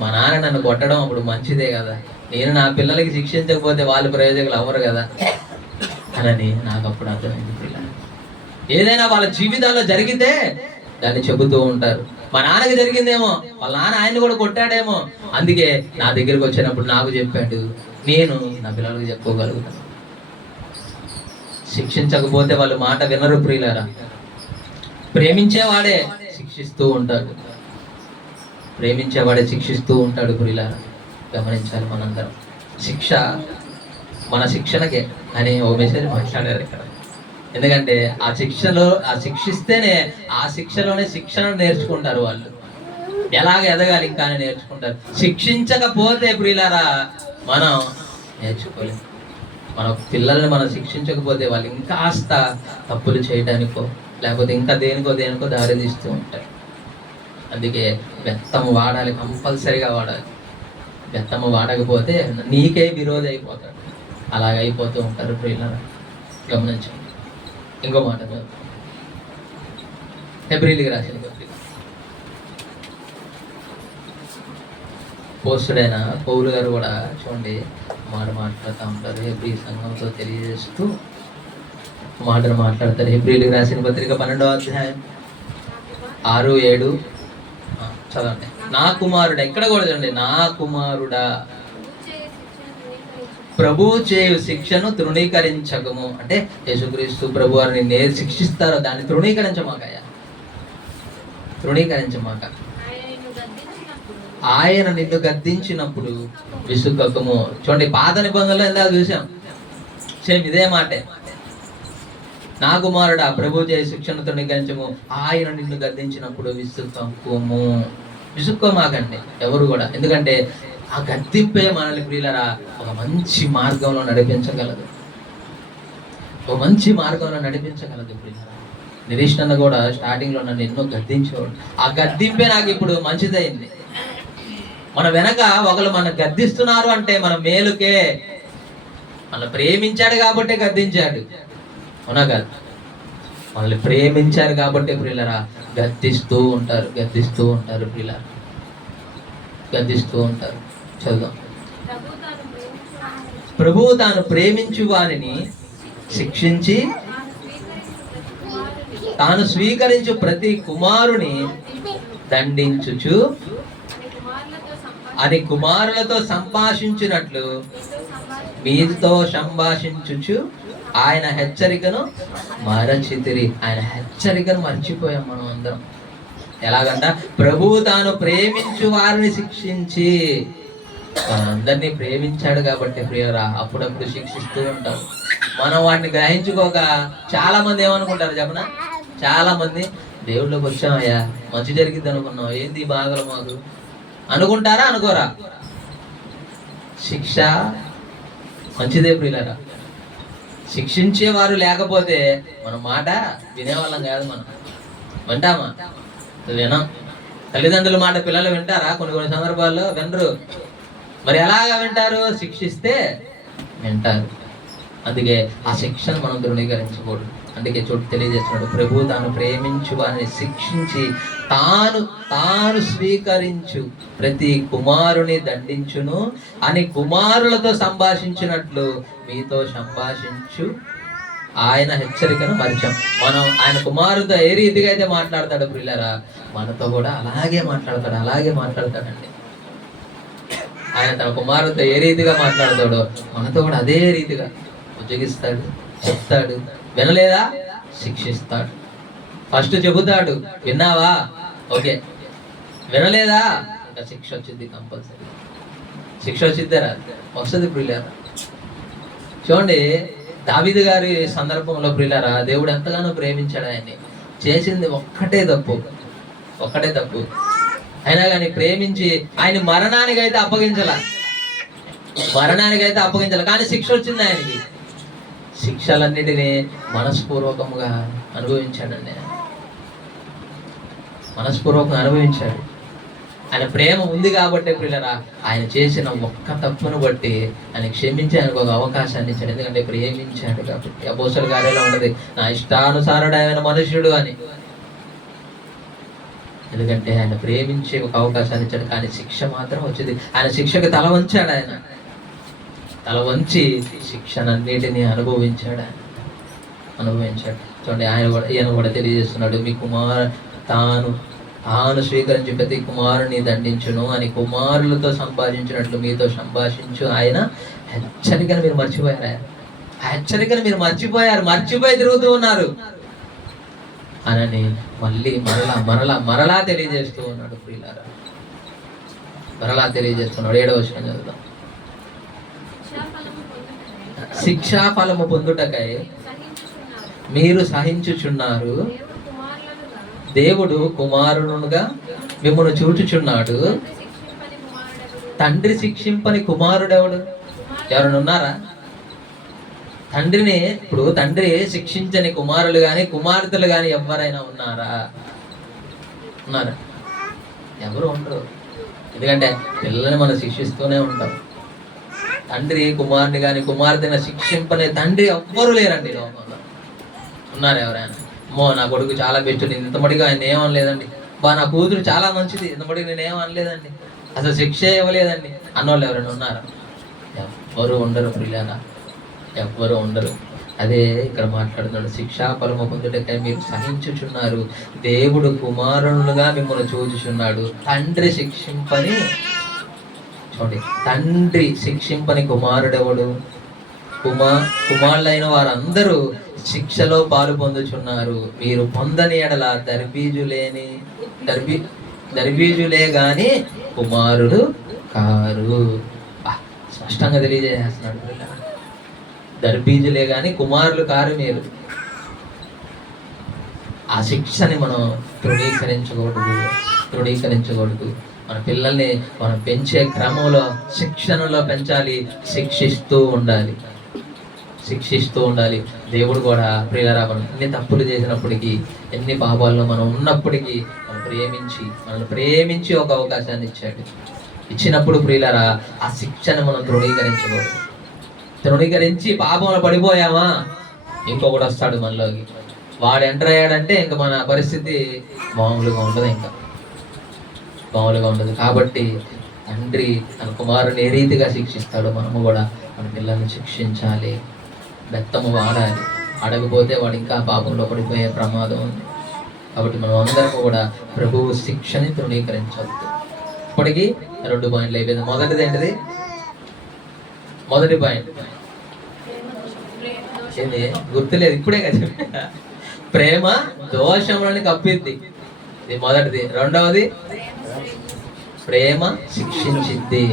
మా నాన్న నన్ను కొట్టడం అప్పుడు మంచిదే కదా, నేను నా పిల్లలకి శిక్షించకపోతే వాళ్ళు ప్రయోజకులు అవ్వరు కదా అని నాకు అప్పుడు అర్థమైంది. పిల్లలు ఏదైనా వాళ్ళ జీవితాల్లో జరిగితే దాన్ని చెబుతూ ఉంటారు. మా నాన్నకి జరిగిందేమో, వాళ్ళ నాన్న ఆయన్ని కూడా కొట్టాడేమో, అందుకే నా దగ్గరికి వచ్చినప్పుడు నాకు చెప్పాడు, నేను నా పిల్లలకు చెప్పుకోగలుగుతాను. శిక్షించకపోతే వాళ్ళు మాట వినరు. ప్రియులారా, ప్రేమించేవాడే శిక్షిస్తూ ఉంటాడు, ప్రేమించేవాడే శిక్షిస్తూ ఉంటాడు. ప్రియులారా, గమనించాలి మనందరం. శిక్ష మన శిక్షణకే అని ఓ మెసేజ్ మాట్లాడారు ఇక్కడ. ఎందుకంటే ఆ శిక్షిస్తేనే ఆ శిక్షలోనే శిక్షణ నేర్చుకుంటారు వాళ్ళు, ఎలాగ ఎదగాలి ఇంకా అని నేర్చుకుంటారు. శిక్షించకపోతే ప్రియులారా మనం నేర్చుకోలేము. మన పిల్లల్ని మనం శిక్షించకపోతే వాళ్ళు ఇంకాస్త తప్పులు చేయడానికో లేకపోతే ఇంకా దేనికో దారి తీస్తూ ఉంటారు. అందుకే బెత్తము వాడాలి, కంపల్సరీగా వాడాలి. బెత్తము వాడకపోతే నీకే విరోధి అయిపోతాడు. అలాగ అయిపోతూ ఉంటారు. ప్రియులారా, గమనించండి. ఇంకో మాట హెబ్రీయులకు రాసిన పత్రిక, పోస్టుడైన పౌలు గారు కూడా చూడండి మాట్లాడుతూ ఉంటారు. హెబ్రీ సంఘంతో తెలియజేస్తూ మాటలు మాట్లాడతారు. హెబ్రీయులకు రాసిన పత్రిక 12వ అధ్యాయం 6-7 చదవండి. నా కుమారుడా, ఎక్కడ కూడా చూడండి, నా కుమారుడా ప్రభు చేయు శిక్షను తృణీకరించకము. అంటే యేసుక్రీస్తు ప్రభు వారిని నేను శిక్షిస్తారో దాన్ని తృణీకరించమాకయ్యా, తృణీకరించమాక. ఆయన నిన్ను గద్దించినప్పుడు విసుగకము. చూడండి, పాత నిబంధనలో ఎంత చూసాం, సేమ్ ఇదే మాటే. నా కుమారుడా ప్రభు చేయ శిక్షను తృణీకరించము, ఆయన నిన్ను గద్దించినప్పుడు విసుగకము. విసుక్కోమాకండి ఎవరు కూడా, ఎందుకంటే ఆ గద్దింపే మనల్ని ప్రియులరా ఒక మంచి మార్గంలో నడిపించగలదు, ఒక మంచి మార్గంలో నడిపించగలదు. ప్రియులరా, నిరీక్షణ కూడా స్టార్టింగ్లో నన్ను ఎన్నో గద్దించేవాడు, ఆ గద్దింపే నాకు ఇప్పుడు మంచిదైంది. మన వెనక ఒకరు మన గద్దిస్తున్నారు అంటే మన మేలుకే, మన ప్రేమించాడు కాబట్టి గద్దించాడు, అవునా కాదు? మనల్ని ప్రేమించారు కాబట్టి ప్రియులరా గద్దిస్తూ ఉంటారు ప్రియులరా, గద్దిస్తూ ఉంటారు. చదువు. ప్రభువు తాను ప్రేమించు వారిని శిక్షించి తాను స్వీకరించు ప్రతి కుమారుని దండించుచు అని కుమారులతో సంభాషించినట్లు మీతో సంభాషించుచు ఆయన హెచ్చరికను మరచితిరి. ఆయన హెచ్చరికను మర్చిపోయాం మనం అందరం. ఎలాగంట, ప్రభువు తాను ప్రేమించు వారిని శిక్షించి, మనందరినీ ప్రేమించాడు కాబట్టి ప్రియరా అప్పుడప్పుడు శిక్షిస్తూ ఉంటాం. మనం వాటిని గ్రహించుకోక చాలా మంది ఏమనుకుంటారు చెప్పనా, చాలా మంది దేవుళ్ళకి వచ్చామయ్యా మంచి జరిగింది అనుకున్నాం, ఏంది బాధలు మాకు అనుకుంటారా అనుకోరా? శిక్ష మంచిదే ప్రియులారా. శిక్షించేవారు లేకపోతే మన మాట వినేవాళ్ళం కాదు. మనం వింటామా? వినం. తల్లిదండ్రుల మాట పిల్లలు వింటారా? కొన్ని సందర్భాల్లో వినరు. మరి ఎలాగా వింటారు? శిక్షిస్తే వింటారు. అందుకే ఆ శిక్షను మనం తృణీకరించకూడదు. అందుకే చోటు తెలియజేస్తున్నాడు, ప్రభు తాను ప్రేమించు వారిని శిక్షించి తాను స్వీకరించు ప్రతి కుమారుని దండించును అని కుమారులతో సంభాషించినట్లు మీతో సంభాషించు ఆయన హెచ్చరికను మరిచాం. మనం ఆయన కుమారుతో ఏ రీతిగా అయితే మాట్లాడతాడో ప్రియులారా మనతో కూడా అలాగే మాట్లాడతాడండి. ఆయన తన కుమారుతో ఏ రీతిగా మాట్లాడతాడో మనతో కూడా అదే రీతిగా ఉద్యోగిస్తాడు, చెప్తాడు. వినలేదా? శిక్షిస్తాడు. ఫస్ట్ చెబుతాడు, విన్నావా? ఓకే. వినలేదా? ఇంకా శిక్ష వచ్చింది, కంపల్సరీ శిక్ష వచ్చిద్దారా? వస్తుంది ప్రియులారా. చూడండి, దావీదు గారి సందర్భంలో ప్రియులారా దేవుడు ఎంతగానో ప్రేమించాడు ఆయన్ని. చేసింది ఒక్కటే తప్పు, అయినా కానీ ప్రేమించి ఆయన మరణానికైతే అప్పగించాల, కానీ శిక్ష వచ్చింది ఆయనకి. శిక్షలన్నిటినీ మనస్పూర్వకంగా అనుభవించాడండి. మనస్పూర్వకంగా అనుభవించాడు. ఆయన ప్రేమ ఉంది కాబట్టి ప్రియులరా, ఆయన చేసిన ఒక్క తప్పును బట్టి ఆయన క్షమించి ఆయనకు ఒక అవకాశాన్ని ఇచ్చాడు. ఎందుకంటే ప్రేమించాడు కాబట్టి. అపోస్తలుల కార్యాల్లో ఉన్నది, నా ఇష్టానుసారుడు ఆయన మనుష్యుడు అని. ఎందుకంటే ఆయన ప్రేమించే ఒక అవకాశాన్ని ఇచ్చాడు. కానీ శిక్ష మాత్రం వచ్చింది. ఆయన శిక్షకు తల వంచాడు. ఆయన తల వంచి శిక్షనన్నిటినీ అనుభవించాడు. చూడండి, ఈయన కూడా తెలియజేస్తున్నాడు, మీ తాను స్వీకరించి ప్రతి కుమారుని దండించును అని కుమారులతో సంభాషించినట్లు మీతో సంభాషించు. ఆయన హెచ్చరికను మీరు మర్చిపోయారు. ఆ హెచ్చరికను మీరు మర్చిపోయి తిరుగుతూ ఉన్నారు అని మళ్ళీ మరలా తెలియజేస్తూ ఉన్నాడు. ప్రియులారా, మరలా తెలియజేస్తున్నాడు. 7వ వచనం చదువుదాం. శిక్షా ఫలము పొందుటకై మీరు సహించుచున్నారు. దేవుడు కుమారునుగా మిమ్మల్ని చూచుచున్నాడు. తండ్రి శిక్షింపని కుమారుడెవడు? ఎవరైనా ఉన్నారా? ఇప్పుడు తండ్రి శిక్షించని కుమారులు కానీ కుమార్తెలు కానీ ఎవరైనా ఉన్నారా? ఎవరు ఉండరు. ఎందుకంటే పిల్లల్ని మనం శిక్షిస్తూనే ఉంటాం. తండ్రి కుమారుని కానీ కుమార్తెని శిక్షింపనే తండ్రి ఎవ్వరు లేరండి లోకంలో. ఉన్నారు ఎవరైనా? నా కొడుకు చాలా బెస్ట్, నేను ఇంతమడిగా ఆయన ఏమనలేదండి. నా కూతురు చాలా మంచిది, ఇంతమడిగా నేను ఏమనలేదండి, అసలు శిక్ష ఇవ్వలేదండి అన్నోళ్ళు ఎవరైనా ఉన్నారా? ఎవ్వరు ఉండరు ప్రియులారా, ఎవ్వరు ఉండరు. అదే ఇక్కడ మాట్లాడుతున్నాడు. శిక్షా ఫలము పొందుటకై మీరు సహించుచున్నారు. దేవుడు కుమారులుగా మిమ్మల్ని చూచుచున్నాడు. తండ్రి శిక్షింపని, చూడండి, తండ్రి శిక్షింపని కుమారుడెవడు? కుమారులైన వారందరూ శిక్షలో పాలు పొందుచున్నారు. మీరు పొందని ఎడల దర్బీజులే గాని కుమారుడు కారు. స్పష్టంగా తెలియజేస్తున్నాడు. దర్బీజులే గాని కుమారులు కారు మీరు. ఆ శిక్షని మనం తృణీకరించకూడదు. మన పిల్లల్ని మనం పెంచే క్రమంలో శిక్షణలో పెంచాలి, శిక్షిస్తూ ఉండాలి. దేవుడు కూడా ప్రియులారా, మనం ఎన్ని తప్పులు చేసినప్పటికీ, ఎన్ని పాపాల్లో మనం ఉన్నప్పటికీ మనల్ని ప్రేమించి ఒక అవకాశాన్ని ఇచ్చినప్పుడు ప్రియులారా, ఆ శిక్షను మనం తృణీకరించి పాపంలో పడిపోయామా, ఇంకొకటి వస్తాడు మనలోకి. వాడు ఎంటర్ అయ్యాడంటే ఇంకా మన పరిస్థితి మామూలుగా ఉండదు. కాబట్టి తండ్రి తన కుమారుని ఏ రీతిగా శిక్షిస్తాడో మనము కూడా మన పిల్లల్ని శిక్షించాలి. బెత్తము వాడాలి. అడగపోతే వాడు ఇంకా పాపంలో పడిపోయే ప్రమాదం ఉంది. కాబట్టి మనం అందరం కూడా ప్రభువు శిక్షని తృణీకరించవద్దు. ఇప్పటికీ 2 పాయింట్లు అయిపోయింది. మొదటిది ఏంటిది? మొదటి పాయింట్ ఏంది? గుర్తులేదు, ఇప్పుడే కదా. ప్రేమ దోషములను కప్పిద్ది, ఇది మొదటిది. రెండవది ప్రేమ శిక్షించిద్ది.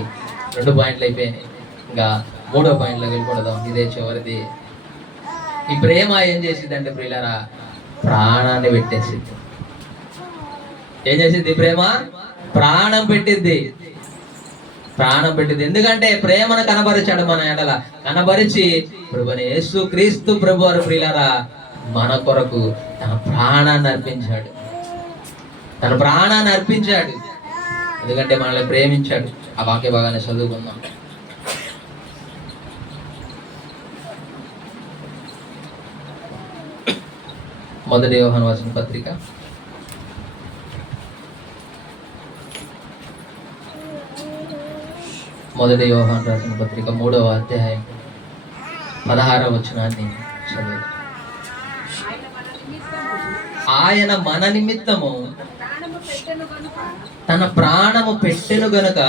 2 పాయింట్లు అయిపోయినాయి. ఇంకా 3వ పాయింట్లోకి వెళ్ళిపోదాం. ఇదే చివరిది. ఈ ప్రేమ ఏం చేసిద్దంటే ప్రియులారా, ప్రాణాన్ని పెట్టేసిద్ది. ఏం చేసిద్ది? ప్రేమ ప్రాణం పెట్టిద్ది. ఎందుకంటే ప్రేమను కనబరిచాడు మన ఎడల. కనబరిచి ప్రభుని యేసుక్రీస్తు ప్రభు వారు ప్రియులారా మన కొరకు తన ప్రాణాన్ని అర్పించాడు. ఎందుకంటే మనల్ని ప్రేమించాడు. ఆ వాక్య భాగాన్ని చదువుకుందాం. మొదటి యోహాను రాసిన పత్రిక 3వ అధ్యాయం 16వ వచనాన్ని చదువు. ఆయన మన నిమిత్తము తన ప్రాణము పెట్టెను గనుక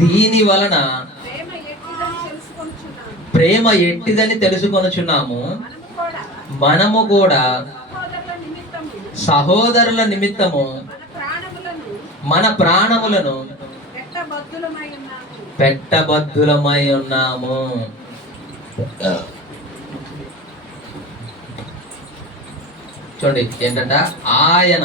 దీని వలన ప్రేమ ఎట్టిదని తెలుసుకొనుచున్నాము. మనము కూడా సహోదరుల నిమిత్తము మన ప్రాణములను పెట్టబద్దులమై ఉన్నాము. చూడండి ఏంటంట, ఆయన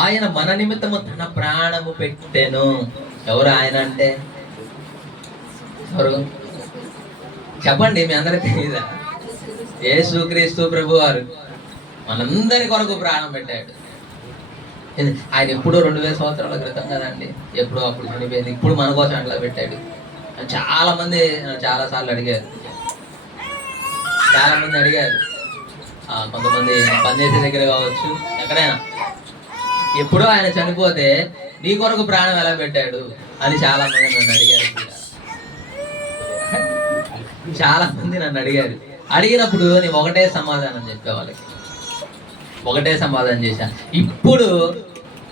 ఆయన మన నిమిత్తము తన ప్రాణము పెట్టెను. ఎవరు ఆయన అంటే? ఎవరు చెప్పండి, మీ అందరికీ తెలీదా? యేసుక్రీస్తు ప్రభువారు మనందరి కొరకు ప్రాణం పెట్టాడు. ఆయన ఎప్పుడో 2000 సంవత్సరాల క్రితం కదండి, ఎప్పుడో అప్పుడు చనిపోయింది. ఇప్పుడు మన కోసం అట్లా పెట్టాడు. చాలా మంది చాలా సార్లు అడిగారు, కొంతమంది పనిచేసే దగ్గర కావచ్చు, ఎక్కడైనా, ఎప్పుడో ఆయన చనిపోతే నీ కొరకు ప్రాణం ఎలా పెట్టాడు అని చాలా మంది నన్ను అడిగారు. చాలా మంది నన్ను అడిగినప్పుడు నేను ఒకటే సమాధానం చెప్పే వాళ్ళకి, ఒకటే సమాధానం చేశా. ఇప్పుడు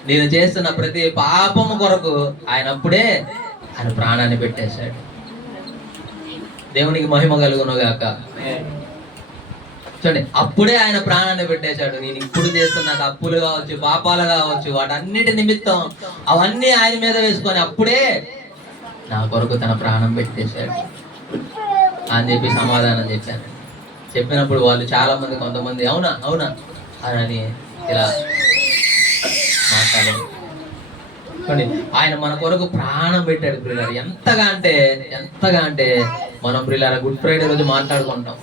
నేను చేస్తున్న ప్రతి పాపము కొరకు ఆయన అప్పుడే ఆయన ప్రాణాన్ని పెట్టేశాడు. దేవునికి మహిమ కలుగును గాక. చూడండి, అప్పుడే ఆయన ప్రాణాన్ని పెట్టేశాడు. నేను ఇప్పుడు చేస్తున్న తప్పులు కావచ్చు, పాపాలు కావచ్చు, వాటన్నిటి నిమిత్తం అవన్నీ ఆయన మీద వేసుకొని అప్పుడే నా కొరకు తన ప్రాణం పెట్టేశాడు అని చెప్పి సమాధానం చెప్పాను. చెప్పినప్పుడు వాళ్ళు చాలా మంది, కొంతమంది అవునా అవునా అని ఇలా మాట్లాడారు. ఆయన మన కొరకు ప్రాణం పెట్టాడు ప్రియులారా. ఎంతగా అంటే మనం ప్రియులారా గుడ్ ఫ్రైడే రోజు మాట్లాడుకుంటాం.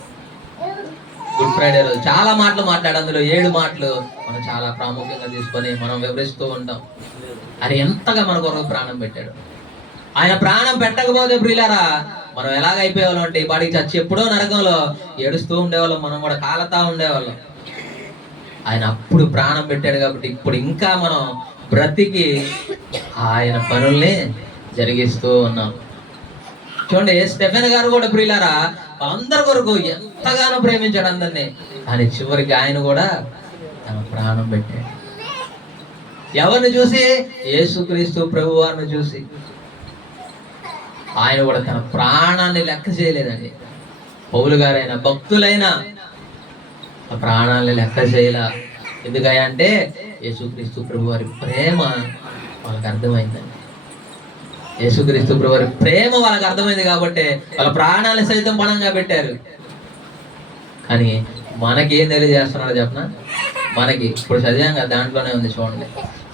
గుడ్ ఫ్రైడే రోజు చాలా మాటలు మాట్లాడు, అందులో 7 మాటలు మనం చాలా ప్రాముఖ్యంగా తీసుకొని మనం వివరిస్తూ ఉంటాం. అది ఎంతగా మన కొరకు ప్రాణం పెట్టాడు. ఆయన ప్రాణం పెట్టకపోతే ప్రియులారా మనం ఎలాగైపోయేవాళ్ళం అంటే, ఈ పాటికి చచ్చి ఎప్పుడో నరకంలో ఏడుస్తూ ఉండేవాళ్ళం, మనం కూడా కాలతా ఉండేవాళ్ళం. ఆయన అప్పుడు ప్రాణం పెట్టాడు కాబట్టి ఇప్పుడు ఇంకా మనం బ్రతికి ఆయన పనుల్ని జరిగిస్తూ ఉన్నాం. చూడండి, స్టెఫెన్ గారు కూడా ప్రియులారా వాళ్ళందరి కొరకు ఎంతగానో ప్రేమించాడు అందరినీ. కానీ చివరికి ఆయన కూడా తన ప్రాణం పెట్టాడు. ఎవరిని చూసి? యేసుక్రీస్తు ప్రభువారిని చూసి. ఆయన కూడా తన ప్రాణాన్ని లెక్క చేయలేదండి. పౌలు గారైనా భక్తులైనా ఆ ప్రాణాన్ని లెక్క చేయలే. ఎందుకంటే యేసుక్రీస్తు ప్రభువారి ప్రేమ వాళ్ళకి అర్థమైందండి. యేసుక్రీస్తు ప్రభువారి ప్రేమ వాళ్ళకి అర్థమైంది కాబట్టి వాళ్ళ ప్రాణాన్ని సైతం పణంగా పెట్టారు. కానీ మనకి ఏం తెలియజేస్తున్నాడో చెప్పనా? మనకి ఇప్పుడు చదివాం కదా, దాంట్లోనే ఉంది చూడండి.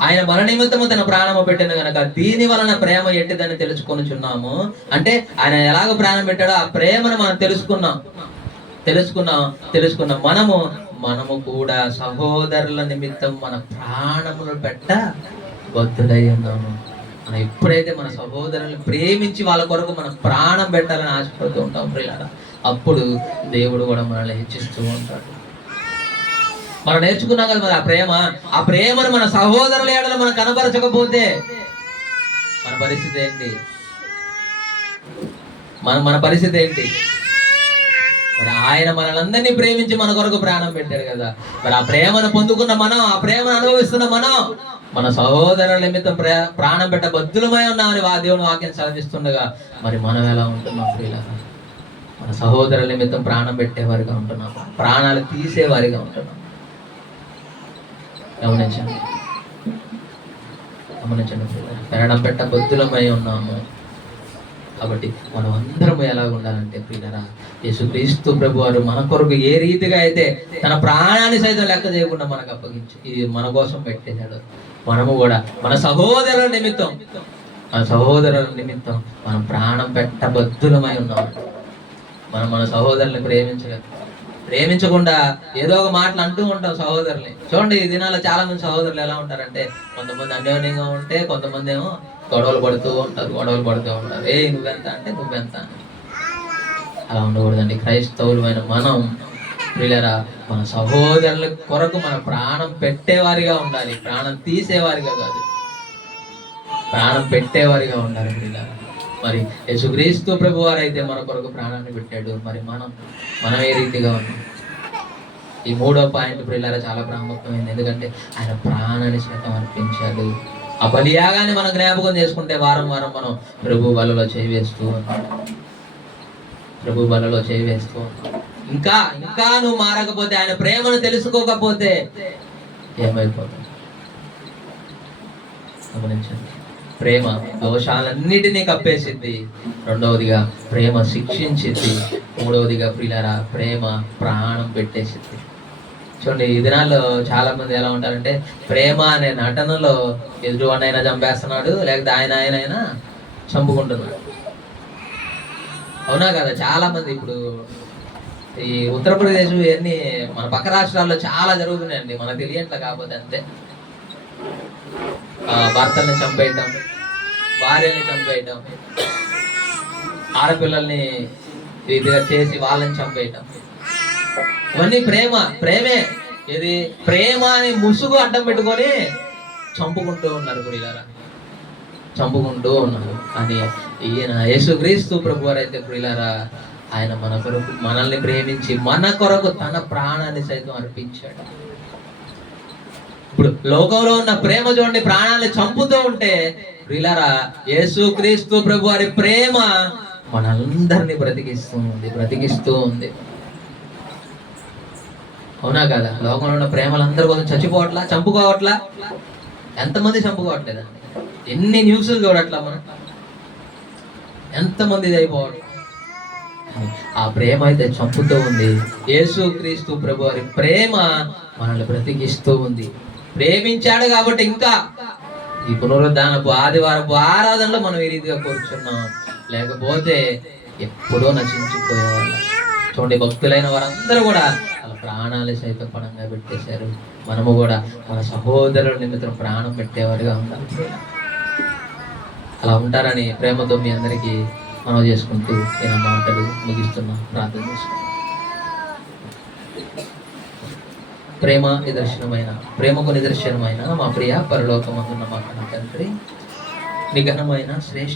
ఆయన మన నిమిత్తము తన ప్రాణము పెట్టిన కనుక దీని వలన ప్రేమ ఎట్టిదని తెలుసుకొనుచున్నాము. అంటే ఆయన ఎలాగో ప్రాణం పెట్టాడో ఆ ప్రేమను మనం తెలుసుకున్నాం. మనము కూడా సహోదరుల నిమిత్తం మన ప్రాణమును పెట్ట బద్ధులై ఉన్నాము. మనం ఎప్పుడైతే మన సహోదరులను ప్రేమించి వాళ్ళ కొరకు మనం ప్రాణం పెట్టాలని ఆశపడుతూ ఉంటాం ప్రియులారా, అప్పుడు దేవుడు కూడా మనల్ని హెచ్చిస్తూ ఉంటాడు. మనం నేర్చుకున్నాం కదా మరి ఆ ప్రేమను మన సహోదరుల ఏడలో మనం కనపరచకపోతే మన పరిస్థితి ఏంటి? మన పరిస్థితి ఏంటి? మరి ఆయన మనల్ని ప్రేమించి మన కొరకు ప్రాణం పెట్టాడు కదా. మరి ఆ ప్రేమను పొందుకున్న మనం, ఆ ప్రేమను అనుభవిస్తున్న మనం మన సహోదరుల నిమిత్తం ప్రాణం పెట్ట బద్ధులమై ఉన్నామని దేవుని వాక్యం సెలవిస్తుండగా మరి మనం ఎలా ఉంటున్నాం ప్రియులారా? మన సహోదరుల నిమిత్తం ప్రాణం పెట్టేవారిగా ఉంటున్నాం, ప్రాణాలు తీసేవారిగా ఉంటున్నాం. గమనించండి ప్రాణం పెట్ట బద్ధులమై ఉన్నాము. కాబట్టి మనం అందరం ఎలా ఉండాలంటే ప్రియులారా, యేసుక్రీస్తు ప్రభువారు మన కొరకు ఏ రీతిగా అయితే తన ప్రాణాన్ని సైతం లెక్క చేయకుండా మనకు అప్పగించి ఇది మన కోసం పెట్టేశాడు, మనము కూడా మన సహోదరుల నిమిత్తం మనం ప్రాణం పెట్టబద్ధులమై ఉన్నాము. మనం మన సహోదరుల్ని ప్రేమించకుండా ఏదో ఒక మాటలు అంటూ ఉంటాం సహోదరుల్ని. చూడండి, ఈ దినాల్లో చాలా మంది సహోదరులు ఎలా ఉంటారంటే, కొంతమంది అన్యోన్యంగా ఉంటే కొంతమంది ఏమో గొడవలు పడుతూ ఉంటారు. ఏ నువ్వెంత అంటే నువ్వెంత అని. అలా ఉండకూడదండి. క్రైస్తవులమైన మనం ప్రియులారా మన సహోదరుల కొరకు మన ప్రాణం పెట్టేవారిగా ఉండాలి, ప్రాణం తీసేవారిగా కాదు, ప్రాణం పెట్టేవారిగా ఉండాలి ప్రియులారా. మరి యేసుక్రీస్తు ప్రభువారు అయితే మన కొరకు ప్రాణాన్ని పెట్టాడు. మరి మనం ఏ రీతిగా ఉన్నాం? ఈ 3వ పాయింట్ ప్రియులారా చాలా ప్రాముఖ్యమైనది. ఎందుకంటే ఆయన ప్రాణాన్ని సైతం అర్పించాడు. ఆ బలియాగాన్ని మనం జ్ఞాపకం చేసుకుంటే వారం మనం ప్రభు బలలో చేయి వేస్తూ ఉన్నాం. ఇంకా నువ్వు మారకపోతే, ఆయన ప్రేమను తెలుసుకోకపోతే ఏమైపోతుంది? గమనించండి, ప్రేమ దోషాలన్నిటినీ కప్పేసింది. 2వదిగా ప్రేమ శిక్షించింది. 3వదిగా ప్రియులారా ప్రేమ ప్రాణం పెట్టేసింది. చూడండి, ఈ దినాల్లో చాలా మంది ఎలా ఉంటారంటే ప్రేమ అనే నటనలో ఎదుటివాడినైనా చంపేస్తున్నాడు, లేకపోతే ఆయనైనా చంపుకుంటున్నాడు. అవునా కదా? చాలా మంది ఇప్పుడు ఈ ఉత్తరప్రదేశ్ ఇవన్నీ మన పక్క రాష్ట్రాల్లో చాలా జరుగుతున్నాయండి, మనకు తెలియట్లే కాకపోతే అంతే. భర్తల్ని చంపేయటం, భార్యని చంపేయటం, ఆడపిల్లల్ని రీతిగా చేసి వాళ్ళని చంపేయటం, ఇవన్నీ ప్రేమే. ఇది ప్రేమ అని ముసుగు అడ్డం పెట్టుకొని చంపుకుంటూ ఉన్నారు ప్రియులారా, చంపుకుంటూ ఉన్నారు. కానీ ఈయన యేసుక్రీస్తు ప్రభువారు అయితే ప్రియులారా, ఆయన మన కొరకు మనల్ని ప్రేమించి మన కొరకు తన ప్రాణాన్ని సైతం అర్పించాడు. ఇప్పుడు లోకంలో ఉన్న ప్రేమ చూడండి, ప్రాణాన్ని చంపుతూ ఉంటే ప్రియులారా, యేసుక్రీస్తు ప్రభువారి ప్రేమ మనందరినీ బ్రతికిస్తూ ఉంది. అవునా కదా? లోకంలో ఉన్న ప్రేమలందరి కోసం చచ్చిపోవట్లా, చంపుకోవట్లా. ఎంతమంది చంపుకోవట్లేదండి? ఎన్ని న్యూస్లు చూడట్లా మనం, ఎంతమంది ఇది అయిపోవట్లా. ఆ ప్రేమ అయితే చంపుతూ ఉంది. యేసుక్రీస్తు ప్రభువారి ప్రేమ మనల్ని బ్రతికిస్తూ ఉంది. ప్రేమించాడు కాబట్టి ఇంకా ఈ పునరుద్ధానపు ఆదివారపు ఆరాధనలో మనం ఈ రీతిగా కూర్చున్నాం, లేకపోతే ఎప్పుడో నశించిపోయేవాళ్ళం. చూడండి, భక్తులైన వారందరూ కూడా వాళ్ళ ప్రాణాలు సైతం పణంగా పెట్టేశారు. మనము కూడా మన సహోదరుల నిమిత్తం ప్రాణం పెట్టేవారుగా ఉండాలి. అలా ఉంటారని ప్రేమతో మీ అందరికీ మనం చేసుకుంటూ నేను మాటలు ముగిస్తున్నాం. ప్రార్థన చేసుకుంటాం. ప్రేమకు నిదర్శనమైన మా ప్రియ పరలోకమందున్న మా కన్న తండ్రి, నీ ఘనమైన శ్రేష్ఠ